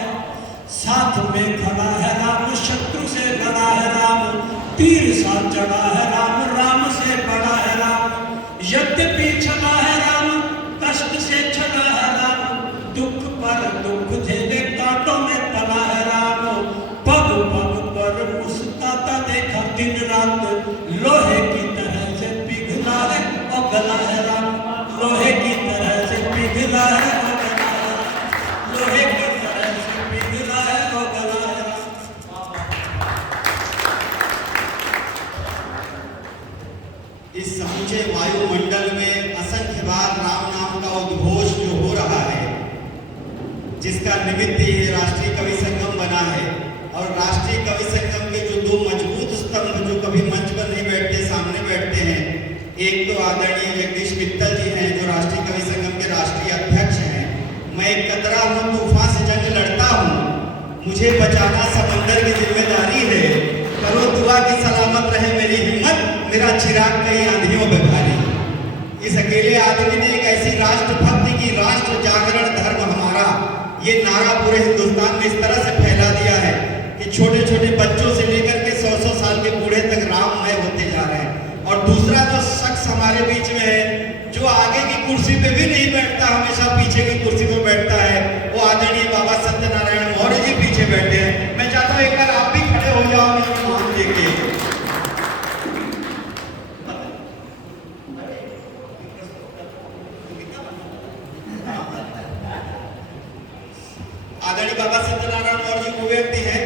साथ में खड़ा है राम, शत्रु से लड़ा है राम, तीर साथ चढ़ा है राम, राम से बड़ा है राम। यद्यपि छला है राम, कष्ट से छला है राम, दुख पर दुख झेले कांटों में पला है राम। पग पग पर मुस्कुराता देखा दिन रात, लोहे की तरह से पिघला है और गला है राम, लोहे की तरह से पिघला है और गला है राम, लोहे की तरह से पिघला है और गला है राम। इस समूचे वायुमंडल में असंख्य बार राम नाम का उद्घोष जो हो रहा है, जिसका निमित्त ये राष्ट्रीय कवि संगम बना है। और राष्ट्रीय कवि संगम के जो दो मजबूत स्तंभ जो कभी मंच पर नहीं बैठते, सामने बैठते हैं, एक तो आदरणीय जगदीश मित्तल जी हैं जो राष्ट्रीय कवि संगम के राष्ट्रीय अध्यक्ष हैं। मैं एक कतरा हूँ, तूफान से जंग लड़ता हूँ, मुझे बचाना समंदर की जिम्मेदारी है, करो दुआ की सलामत रहे मेरी हिम्मत, मेरा चिराग कई आंधियों पे भारी। इस अकेले आदमी ने एक ऐसी राष्ट्रभक्ति की, राष्ट्र जागरण धर्म हमारा, ये नारा पूरे हिंदुस्तान में इस तरह से फैला दिया है कि छोटे छोटे बच्चों से लेकर के 100-100 साल के बूढ़े तक राममय होते जा रहे हैं। और दूसरा जो शख्स हमारे बीच में है, जो आगे की कुर्सी पे भी नहीं बैठता, हमेशा पीछे की कुर्सी पे बैठता है, वो आदरणीय बाबा सत्यनारायण मौर्य जी पीछे बैठे हैं। मैं चाहता हूँ एक बार आप भी खड़े हो जाओ मेरी मान देके। आदरणीय बाबा सत्यनारायण मौर्य जी वो व्यक्ति हैं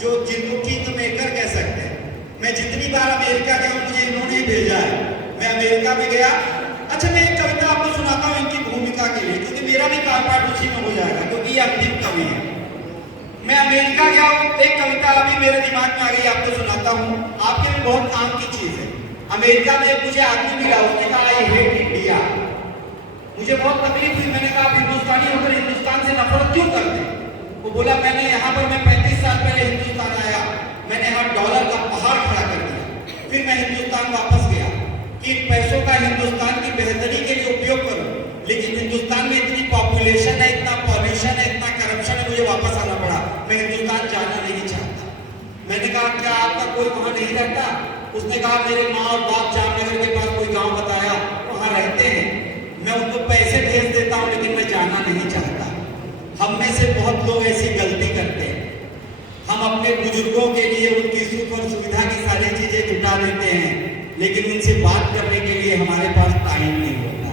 जो जिनको किंग मेकर कह सकते हैं। मैं जितनी बार अमेरिका गया हूँ, मुझे इन्होंने ही भेजा है। मैं अमेरिका में गया। अच्छा, मैं एक कविता आपको सुनाता हूँ इनकी भूमिका के लिए, क्योंकि मेरा भी पार्ट उसी में हो जाएगा, क्योंकि ये अंतिम कवि है। मैं अमेरिका गया हूँ, एक कविता अभी मेरे दिमाग में आ गई, आपको सुनाता हूँ। आपके भी बहुत काम की चीज है। अमेरिका में मुझे आदमी मिला, उसने कहा आई हेट इंडिया। मुझे बहुत तकलीफ हुई। मैंने कहा आप हिंदुस्तानी होकर हिंदुस्तान से नफरत क्यों करते? वो बोला मैंने यहाँ पर, मैं 35 साल पहले हिंदुस्तान आया, मैंने यहाँ डॉलर का पहाड़ खड़ा कर दिया, फिर मैं हिंदुस्तान वापस गया कि इन पैसों का हिंदुस्तान की बेहतरी के लिए उपयोग करूं, लेकिन हिंदुस्तान में इतनी पॉपुलेशन है, इतना पॉल्यूशन है, इतना करप्शन है, मुझे वापस आना पड़ा। मैं हिंदुस्तान जाना नहीं चाहता। मैंने कहा क्या आपका कोई वहां नहीं रहता? उसने कहा मेरे माँ और बाप जामनगर के पास कोई गाँव बताया, वहां रहते हैं, मैं उनको पैसे भेज देता हूँ, लेकिन मैं जाना नहीं चाहता। हम में से बहुत लोग ऐसी गलती करते हैं। हम अपने बुजुर्गों के लिए उनकी सुख और सुविधा की सारी चीजें जुटा देते हैं, लेकिन उनसे बात करने के लिए हमारे पास टाइम नहीं होता।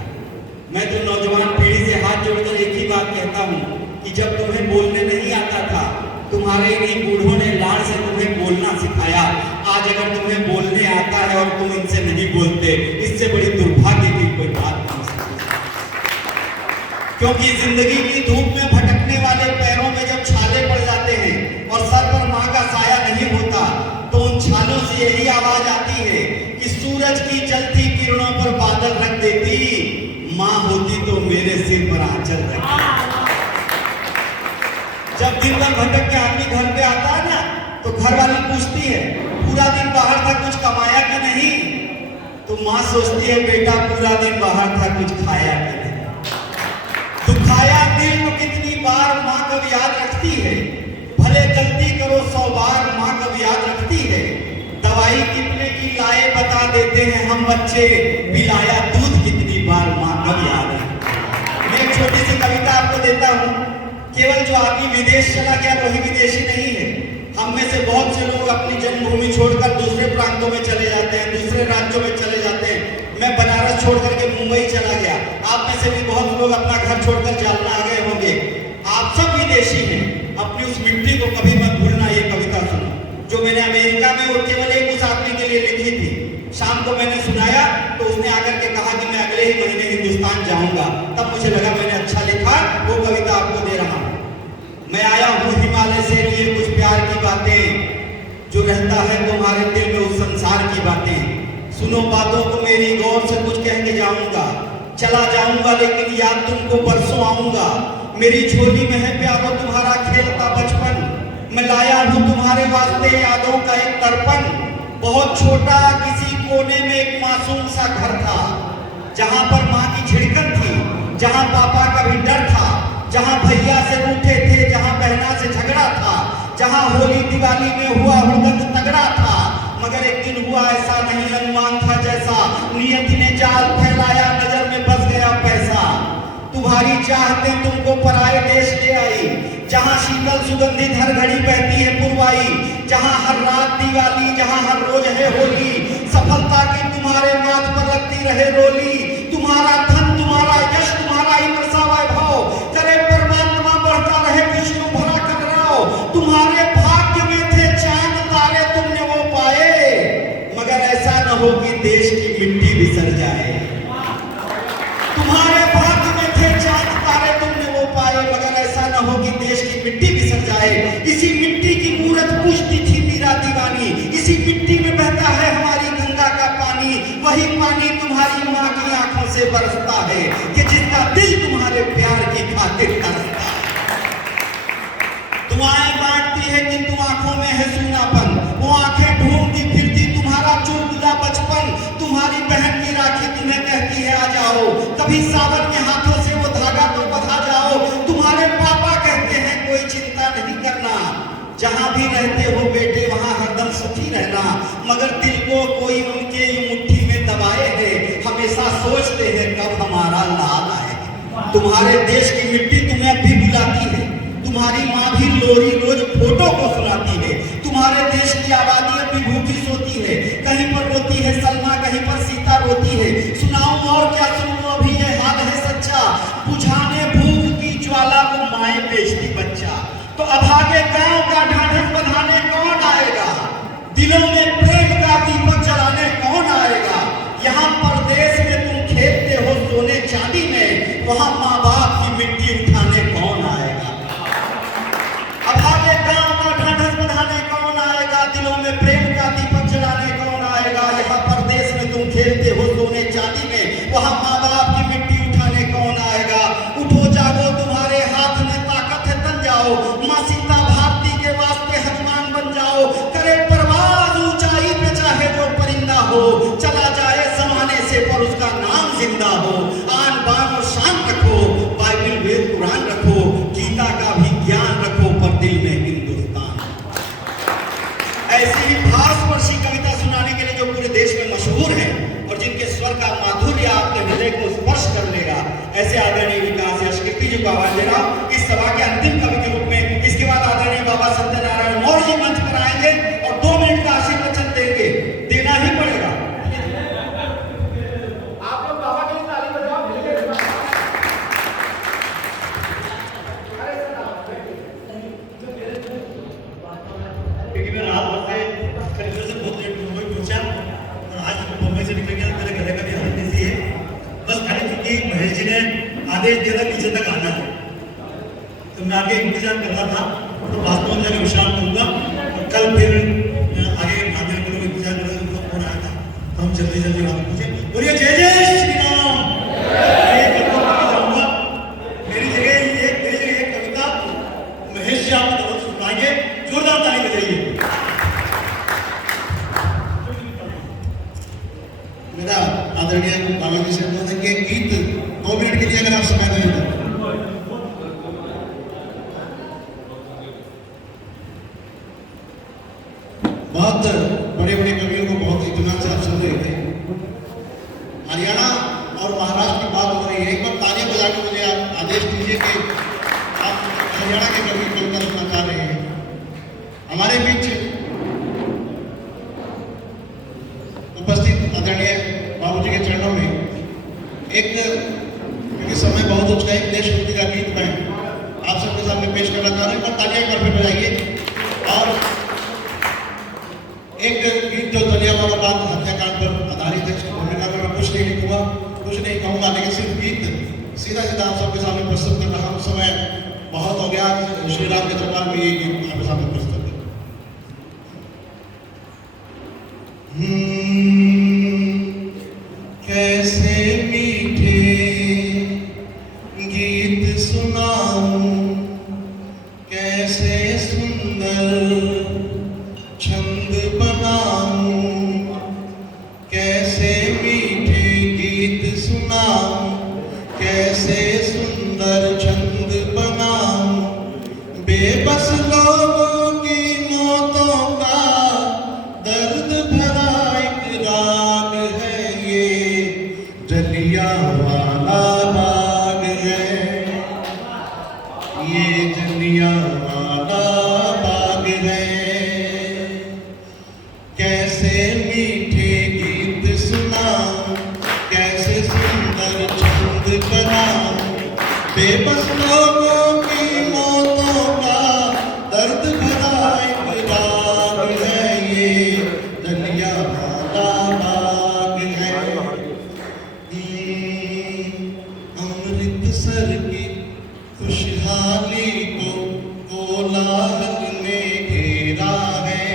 मैं तो नौजवान पीढ़ी से हाथ जोड़कर एक ही बात कहता हूँ कि जब तुम्हें बोलने नहीं आता था, तुम्हारे इन्हीं बूढ़ों ने लाड़ से तुम्हें बोलना सिखाया। आज अगर तुम्हें बोलने आता है और तुम इनसे नहीं बोलते, इससे बड़ी दुर्भाग्य की कोई बात नहीं सकती। क्योंकि जिंदगी की धूप में भटकने वाले पैरों में जब छाले पड़ जाते हैं और सर पर माँ का साया नहीं होता, तो उन छालों से यही आवाज आती है कि सूरज की जलती किरणों पर बादल रख देती, माँ होती तो मेरे सिर पर आंचल रखती। जब दिन भर भटक के आदमी घर पे आता है ना, तो घर वाली पूछती है पूरा दिन बाहर था, कुछ कमाया कि नहीं? तो माँ सोचती है बेटा पूरा दिन बाहर था, कुछ खाया कि नहीं? दुखाया दिल को कितनी बार माँ कब याद रखती है, भले गलती करो 100 बार माँ कब याद रखती है। दवाई कितने की लाए बता देते हैं हम बच्चे, पिलाया दूध कितनी बार माँ कब याद रखती है। मैं एक छोटी सी कविता आपको देता हूँ। केवल जो आदमी विदेश चला गया वही विदेशी नहीं है। हम में से बहुत से लोग अपनी जन्मभूमि छोड़कर दूसरे प्रांतों में चले जाते हैं, दूसरे राज्यों में चले जाते हैं। मैं बनारस छोड़ करके मुंबई चला गया। आप में से भी बहुत लोग अपना घर छोड़कर जालना आ गए होंगे। आप सब विदेशी हैं, अपनी उस मिट्टी को कभी मत भूलना। ये कविता सुनो जो मैंने अमेरिका में वो केवल एक उस आदमी के लिए लिखी थी। शाम को मैंने सुनाया तो उसने आकर के कहा कि मैं अगले ही महीने हिंदुस्तान जाऊंगा। तब मुझे लगा मैंने अच्छा लिखा, वो कविता आपको दे रहा हूं। मैं आया हूँ हिमालय से लिए कुछ प्यार की बातें, जो रहता है तुम्हारे दिल में उस संसार की बातें। सुनो बातों को मेरी गौर से कुछ कह के जाऊंगा, चला जाऊंगा लेकिन याद तुमको परसों आऊंगा। मेरी झोली में है प्यारो तुम्हारा खेलता बचपन, मैं लाया हूँ तुम्हारे वास्ते यादों का एक तर्पण। बहुत छोटा किसी कोने में एक मासूम सा घर था, जहाँ पर माँ की झिड़कन थी, जहाँ पापा का भी डर था, जहाँ भैया से रूठे थे, जहाँ बहना से झगड़ा था, जहाँ होली दिवाली में हुआ हुड़दंग तगड़ा था। मगर एक दिन हुआ ऐसा नहीं अनुमान था जैसा, नियति ने जाल फैलाया, नजर में बस गया पैसा। तुम्हारी चाहते तुमको पराए देश ले आई, जहाँ शीतल सुगंधित हर घड़ी बहती है पुरवाई, जहाँ हर रात दिवाली, जहाँ हर रोज है होली, सफलता की तुम्हारे माथ पर लगती रहे रोली। तुम्हारा धन, तुम्हारा यश, तुम्हारा ही बरसा वैभव, करे परमात्मा बढ़ता रहे विष्णु भरा कलराव। तुम्हारे भाग्य में थे चांद तारे, तुमने वो पाए, मगर ऐसा न हो कि देश की मिट्टी बिसर जाए। तुम्हारे भाग्य में थे चांद तारे, तुमने वो पाए, मगर ऐसा न हो कि देश की मिट्टी बिसर जाए। इसी मिट्टी की मूरत पूछती थी मीरा दीवानी, इसी मिट्टी में बहता है हमारी गंगा का पानी। वही पानी तुम्हारी माँ की आंखों से बरसता है कि जिसका दिल तुम्हारे प्यार की खातिर तरसता है। दुआएं बांटती है किंतु आंखों में है सूनापन, वो आंखें ढूंढती फिरती तुम्हारा चुलबुला बचपन। तुम्हारी बहन की राखी तुम्हें कहती है आ जाओ, कभी सावन के हाथों से वो धागा तो बंधा जाओ। तुम्हारे पापा कहते हैं कोई चिंता नहीं करना, जहां भी रहते हो बेटे वहां हरदम सुखी रहना। मगर दिल को कोई उनके मुट्ठी में दबाए है, हमेशा सोचते हैं कब हमारा लाल आए। तुम्हारे देश की मिट्टी तुम्हें अब भी बुलाती है, तुम्हारी माँ भी लोरी रोज फोटो को सुनाती है। तुम्हारे देश की आबादी अब भी भूखी सोती है, कहीं पर रोती है सलमा, कहीं पर सीता रोती है। सुनाऊं और क्या सुनूं, अभी ये हाल है सच्चा, बुझाने भूख की ज्वाला को माए बेचती बच्चा। तो अभागे गांव का ढाढ़स बंधाने कौन आएगा, दिलों में प्रेम का दीपक जलाने कौन आएगा। यहाँ परदेश में तुम खेलते हो सोने चांदी में, वहां माँ बाप की मिट्टी उठाने कौन आएगा। अभागे गांव का ढाढ़स बंधाने कौन आएगा, दिलों में प्रेम का दीपक जलाने कौन आएगा। यहाँ परदेश में तुम खेलते हो सोने चांदी में, वहां माँ बाप की मिट्टी उठाने कौन आएगा। उठो जागो तुम्हारे हाथ में ताकत है, तन जाओ, माँ सीता भारती के वास्ते हनुमान बन जाओ। करे परवाज ऊंचाई पे चाहे जो परिंदा हो, चला जाए जमाने से पर उसका नाम जिंदा हो। आन बान और शान रखो, बाइबिल वेद कुरान रखो, गीता का भी ज्ञान रखो, पर दिल में हिंदुस्तान। ऐसी ही भाषवर्षी कविता सुनाने के लिए जो पूरे देश में मशहूर है और जिनके स्वर का माधुर्य आपके हृदय को स्पर्श कर लेगा, ऐसे आदरणीय विकास यश कीर्ति जी को आवाज दे रहा हूं इस सभा के अंतिम कवि के रूप में। इसके बाद आदरणीय बाबा सत्यनारायण मौर्य जी मंच पर आएंगे और 2 मिनट का आशीर्वचन देंगे, देना ही पड़ेगा। आप लोग बाबा के लिए ताली बजाओ। क्योंकि मैं रात भर से करीब से बहुत लेट मुंबई पहुंचा और आज मुंबई से निकल गया, मेरे घर का भी हालत ऐसी है। बस खाली क्योंकि महेश जी ने आदेश दिया था नीचे तक आना है, तो मैं आगे इंतजार कर रहा था, तो वास्तव में जाकर विश्राम करूंगा और कल फिर आगे नांदेड़ को इंतजार कर रहा था। फोन आया था तो हम जल्दी जल्दी वहां पहुंचे। बोलिए जय जय श्री राम। मेरी जगह एक कविता महेश जी आपको सुनाएंगे, जोरदार ताली बजाइए। मेरा आदरणीय बाबा जी से अनुरोध है कि गीत 2 मिनट के लिए अगर आप समय दें तो। बहुत बड़े बड़े कवियों को बहुत इत्मीनान से आप सुन रहे थे। हरियाणा और महाराष्ट्र की बात हो रही है, एक बार तालियां बजा के मुझे आप आदेश दीजिए कि आप हरियाणा के कवि कविता सुनना चाह रहे हैं। हमारे बीच उपस्थित आदरणीय बाबूजी के चरणों में एक, क्योंकि समय बहुत उच्च है, देशभक्ति का गीत मैं आप सबके सामने पेश करना चाह रहे हैं। तालियां एक बार फिर बजाइए। और एक गीत जो दलियावाला बाग हत्याकांड पर आधारित है, इसकी भूमिका में मैं कुछ नहीं लिखूंगा, कुछ नहीं कहूंगा, लेकिन सिर्फ गीत सीधा सीधा आप सबके सामने प्रस्तुत कर रहा हूं। समय बहुत हो गया, श्री राम के दरबार में ये गीत आपके सामने प्रस्तुत है। कैसे मीठे गीत सुनाऊं सुनाऊं, कैसे सुंदर छंद बनाऊं, बेबस लोगों की मौतों का दर्द भरा एक राग है ये, जलियांवाला बाग है, ये जलियांवाला बाग है। कैसे मीठे गीत सुनाऊं, कैसे सुंदर छंद बनाऊं, बेबस लोगों की मौतों का दर्द भरा एक राग है ये, जलियांवाला बाग है। अमृतसर की खुशहाली को कोलाहल ने घेरा है,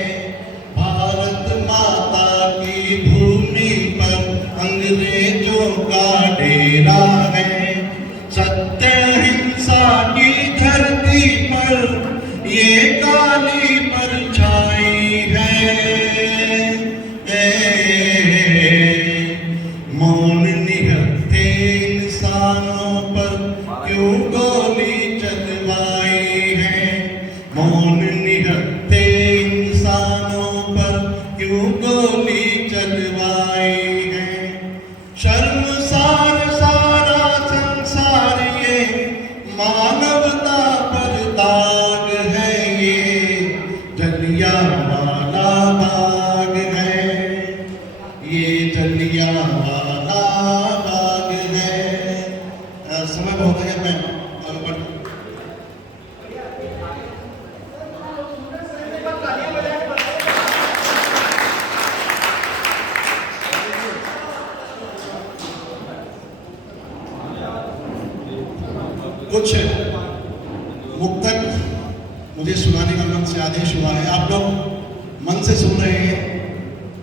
भारत माता की भूमि पर अंग्रेजों का डेरा है, सत्य हिंसा की धरती पर ये काली परछाई है। मौन निहत्थे इंसानों पर क्यों गोली चलवाई है, मौन निहत्थे इंसानों पर क्यों गोली चलवाई है। शर्मसार सारा संसार ये, मानवता पर दाग है ये, जलियांवाला बाग है, ये जलियांवाला बाग है। समय बहुत है, मैं आगे बढ़ूं। कुछ मुक्तक मुझे सुनाने का मन से आदेश हुआ है, आप लोग मन से सुन रहे हैं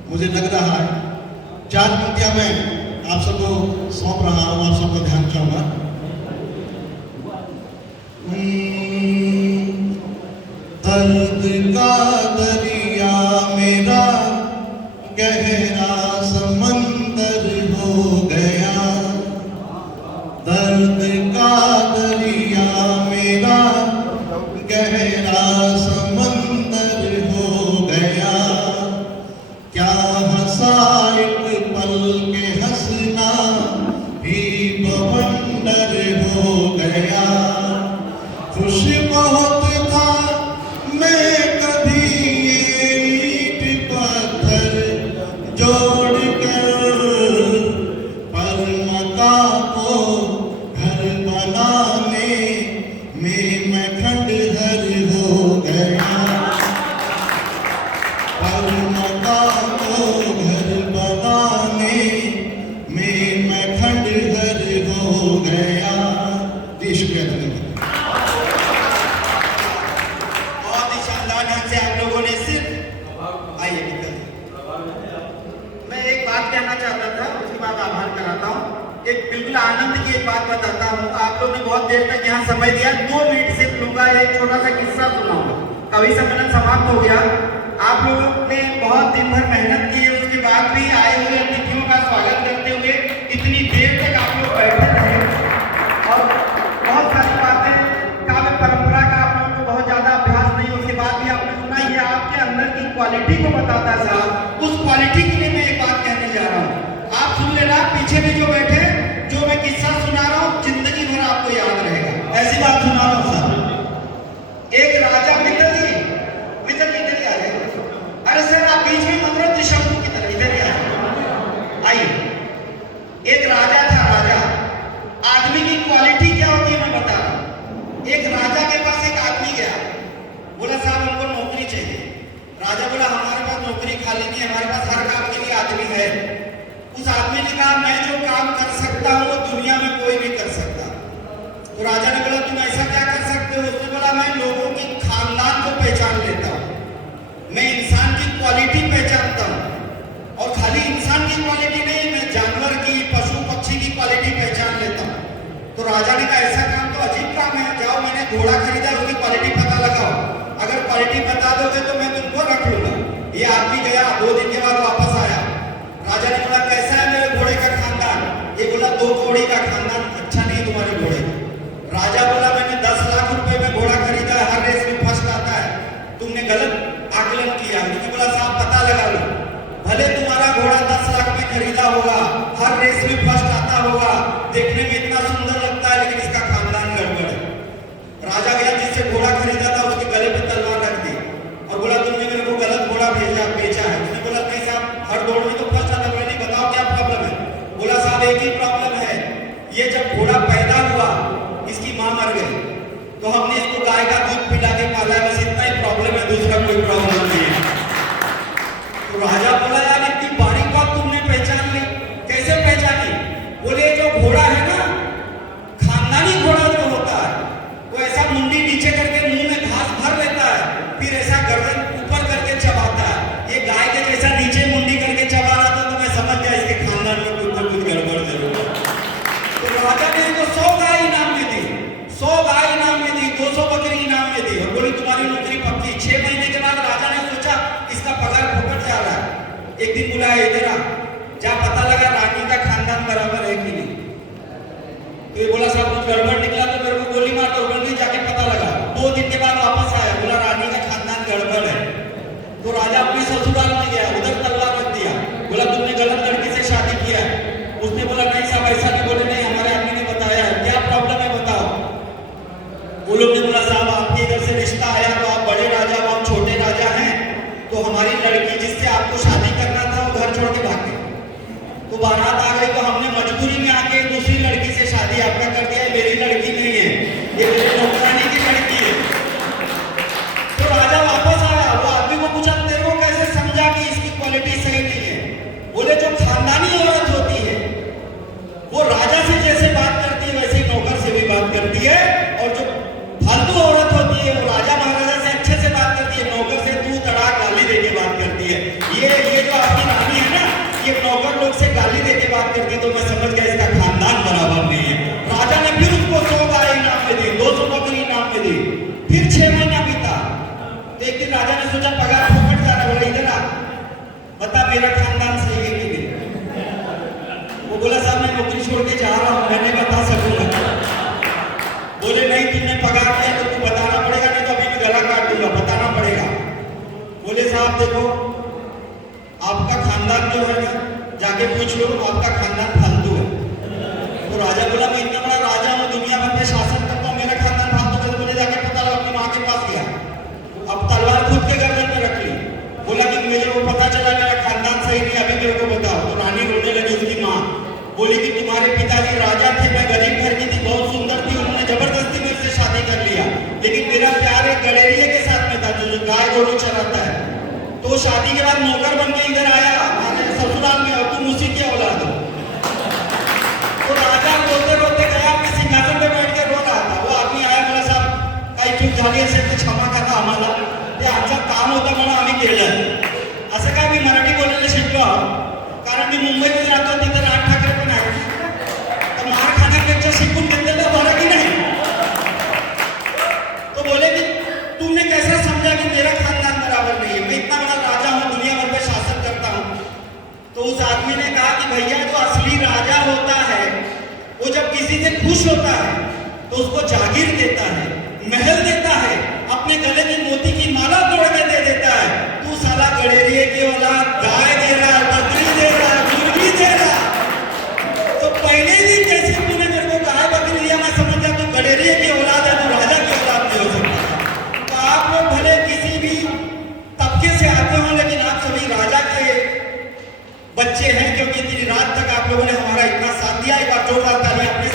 मुझे लग रहा है। 4 पंक्तियां मैं आप सबको सौंप रहा हूं, आप सबका ध्यान चाहूंगा। दर्द का दरिया मेरा गहरा समंदर हो गया, दर्द का दरिया मेरा गहरा समंदर हो गया, क्या हंसा एक पल के हंसना भी बवंडर हो गया, खुश बहुत था मैं कभी ये ईंट पत्थर जोड़ कर, पर मकान को घर बनाने में मैं खंडहर हो गया, पर मकान को घर बनाने में मैं खंडहर हो गया। जी शुक्रिया, धन्यवाद। बहुत ही शानदार ढंग से आप लोगों ने सिर्फ आइए निकल। मैं एक बात कहना चाहता था, उसके बाद आभार कराता हूँ। एक बिल्कुल आनंद की एक बात बताता हूँ। आप लोग ने बहुत देर तक यहाँ समय दिया, 2 मिनट से लूंगा, एक छोटा सा किस्सा सुनाऊंगा। कवि सम्मेलन समाप्त हो गया, आप लोगों ने बहुत दिन भर मेहनत की है, उसके बाद भी आए हुए अतिथियों का स्वागत करते हुए इतनी देर तक आप लोग बैठे रहे और बहुत सारी बातें, काव्य परंपरा का आप लोगों को बहुत ज्यादा अभ्यास नहीं, उसके बाद भी आपने सुना, ये आपके अंदर की क्वालिटी को बताता है साहब। उस क्वालिटी के लिए मैं एक बात कहने जा रहा हूँ, आप सुन लेना। पीछे भी जो बैठे, जो मैं किस्सा सुना रहा हूँ जिंदगी भर आपको याद रहेगा। ऐसी बात सुना रहा हूं साहब। एक राजा, मित्र जी इधर ही आ जाए। अरे सर आप बीच में मत रहो, त्रिशंकु की तरह इधर ही आ जाए। आइए, एक राजा था। राजा, आदमी की क्वालिटी क्या होती है मैं बता रहा हूँ। एक राजा के पास एक आदमी गया, बोला साहब हमको नौकरी चाहिए। राजा बोला हमारे पास नौकरी खाली नहीं है, हमारे पास हर काम के लिए आदमी है। उस आदमी ने कहा मैं जो काम कर सकता हूँ वो दुनिया में कोई भी कर सकता। तो राजा ने बोला तुम ऐसा क्या कर सकते हो? उसने बोला मैं लोगों की खानदान को पहचान लेता हूँ, मैं इंसान की क्वालिटी पहचानता हूँ, और खाली इंसान की क्वालिटी नहीं, मैं जानवर की, पशु पक्षी की क्वालिटी पहचान लेता हूँ। तो राजा ने कहा ऐसा काम तो अजीब काम है, जाओ मैंने घोड़ा खरीदा, उसकी क्वालिटी पता लगाओ, अगर क्वालिटी बता दोगे तो मैं तुमको रख लूंगा। ये आदमी गया, 2 दिन के बाद वापस आया। राजा ने बोला कैसा है मेरे घोड़े का खानदान? ये बोला दो कौड़ी का खानदान अच्छा नहीं तुम्हारे घोड़े का। राजा बोला मैंने 10 लाख रुपए में घोड़ा खरीदा है, हर रेस में फर्स्ट आता है, तुमने गलत आकलन किया। उसने बोला साहब पता लगा लो, भले तुम्हारा घोड़ा 10 लाख में खरीदा होगा, हर रेस में फर्स्ट आता होगा, देखने में इतना सुंदर लगता है, लेकिन इसका खानदान गड़बड़ है। राजा गया, जिससे घोड़ा खरीदा था उसके गले पे तलवार रख दी और बोला तुमने मेरे को गलत घोड़ा बेचा है। उसने बोला नहीं साहब, हर दौड़ में तो फर्स्ट आता है, नहीं बताओ क्या प्रॉब्लम है। बोला साहब एक ही प्रॉब्लम है, ये जब घोड़ा पैदा हुआ इसकी मां मर गई, तो हमने इसको गाय का दूध पिला के पाला है, बस इतना ही प्रॉब्लम है, दूसरा कोई प्रॉब्लम नहीं है। तो राजा बोला यार इतनी बारीक बात तुमने पहचान ली, कैसे पहचानी? बोले जो घोड़ा है ना, खानदानी घोड़ा जो होता है वो ऐसा मुंडी नीचे करके मुंह में घास भर लेता है, फिर ऐसा गर्दन ऊपर करके चबाता है। ये गाय के जैसा नीचे मुंडी करके चबा रहा था, तो मैं समझ गया इसके खानदान में कुछ ना कुछ गड़बड़ जरूर है। तो राजा ने इसको 100 गाय इनाम में दी, 100 गाय इनाम में दी, 200 बकरी इनाम में दी और बोली तुम्हारी नौकरी पक्की। 6 महीने के बाद राजा ने सोचा इसका पगार फुकट जा रहा है, एक दिन बुलाया इधर आ, जा पता लगा रानी का खानदान बराबर है कि नहीं। तो ये बोला साहब कुछ गड़बड़ निकला तो मेरे को गोली मार दो, गलती जाके पता लगा। 2 दिन के बाद वापस आया, बोला रानी का खानदान गड़बड़ है। तो राजा अपने ससुराल में गया, उधर तलवार रख दिया, बोला तुमने गलत लड़की से शादी किया है। उसने बोला नहीं साहब ऐसा नहीं। बोले नहीं, हमारे आदमी ने बताया है, क्या प्रॉब्लम है बताओ। वो लोग ने बोला साहब आपके इधर से रिश्ता आया, तो आप बड़े राजा हो हम छोटे राजा हैं, तो हमारी लड़की जिससे आपको शादी करना था वो घर छोड़ के भाग गई। तो बारात आ गई, तो हमने मजबूरी में आके दूसरी लड़की से शादी आपका कर दिया। मेरी लड़की नहीं है, ये मेरे नौकरानी की लड़की है। तो राजा वापस आया, वो आदमी को पूछा तेरे को कैसे समझा कि इसकी क्वालिटी सही नहीं है। बोले जो खानदानी औरत होती है वो राजा से जैसे बात करती है वैसे ही नौकर से भी बात करती है, और जो फालतू औरत होती है वो राजा महाराजा से अच्छे से बात करती है, नौकर से तू तड़ाक गाली देके बात करती है। ये जो आपकी रानी है ना, ये नौकर लोग से गाली देके बात करती है, तो मैं समझ गया इसका खानदान बराबर नहीं है। राजा ने फिर उसको 100 गाय इनाम में दी, 200 बकरी इनाम में दी। फिर 6 महीना बीता, तो एक दिन राजा ने सोचा पगार फुकट जा रहा, बोला इधर आ, बता मेरा खानदान सही है कि नहीं। वो बोला साहब मैं नौकरी छोड़ के जा रहा हूँ, मैं नहीं बता सकूंगा। बोले नहीं तुमने पगार दिया तो तुम बताना पड़ेगा, नहीं तो अभी मैं गला काट दूंगा, बताना पड़ेगा। बोले साहब देखो आपका खानदान जो है ना, जाके पूछ लो आपका खानदान फालतू है। तो राजा बोला मैं इतना बड़ा राजा हूँ, दुनिया भर में शासन करता हूँ, मेरा खानदान फालतू है। मुझे जाके पता लगा, अपनी माँ के पास गया, अब तलवार खुद के गर्दन पे रख ली। बोला कि मुझे वो पता चला मेरा खानदान सही नहीं, अभी मेरे को बताओ। तो रानी रोने लगी, उसकी माँ बोली कि तुम्हारे पिताजी राजा थे, मैं गरीब घर की थी, बहुत सुंदर थी, उन्होंने जबरदस्ती मेरे से शादी कर लिया, लेकिन मेरा प्यार एक गड़ेरिया के साथ में था जो गाय गोरू चराता है। तो शादी के बाद नौकर बन के इधर आया हमारे ससुराल में, और तुम उसी की औलाद हो। तो राजा रोते रोते गया, अपने सिंहासन पे बैठ के रो रहा था। वो आदमी आया, बोला साहब काही चूक झाली असेल तर क्षमा करा आम्हाला, ते आमचं काम होतं म्हणून आम्ही केलं। असं काय मी मराठी बोलायला शिकलो कारण मी मुंबईत राहतो, तिथे राज ठाकरे पण आहे, तर मार खाण्यापेक्षा शिकून घेतलेलं बरं की नाही। तो बोले कि तुमने कैसे समझा कि मेरा खानदान बराबर नहीं है, मैं इतना बड़ा राजा हूँ, दुनिया भर में शासन करता हूँ। तो उस आदमी ने कहा कि भैया जो असली राजा होता है वो जब किसी से खुश होता है तो उसको जागीर देता है, महल देता है, अपने गले की मोती की माला तोड़ के दे देता है। तू साला गड़ेरिए की औलाद गाय दे रहा है, बकरी दे रहा है, मुर्गी दे रहा है। तो पहले दिन जैसे तूने मेरे को गाय बकरी दिया, मैं समझ गया तू गड़ेरिए की औलाद है, तू राजा की औलाद नहीं हो सकता। तो आप लोग भले किसी भी तबके से आते हो, लेकिन आप सभी राजा के बच्चे हैं, क्योंकि इतनी रात तक आप लोगों ने हमारा इतना साथ दिया। एक बार जोरदार ताली अपने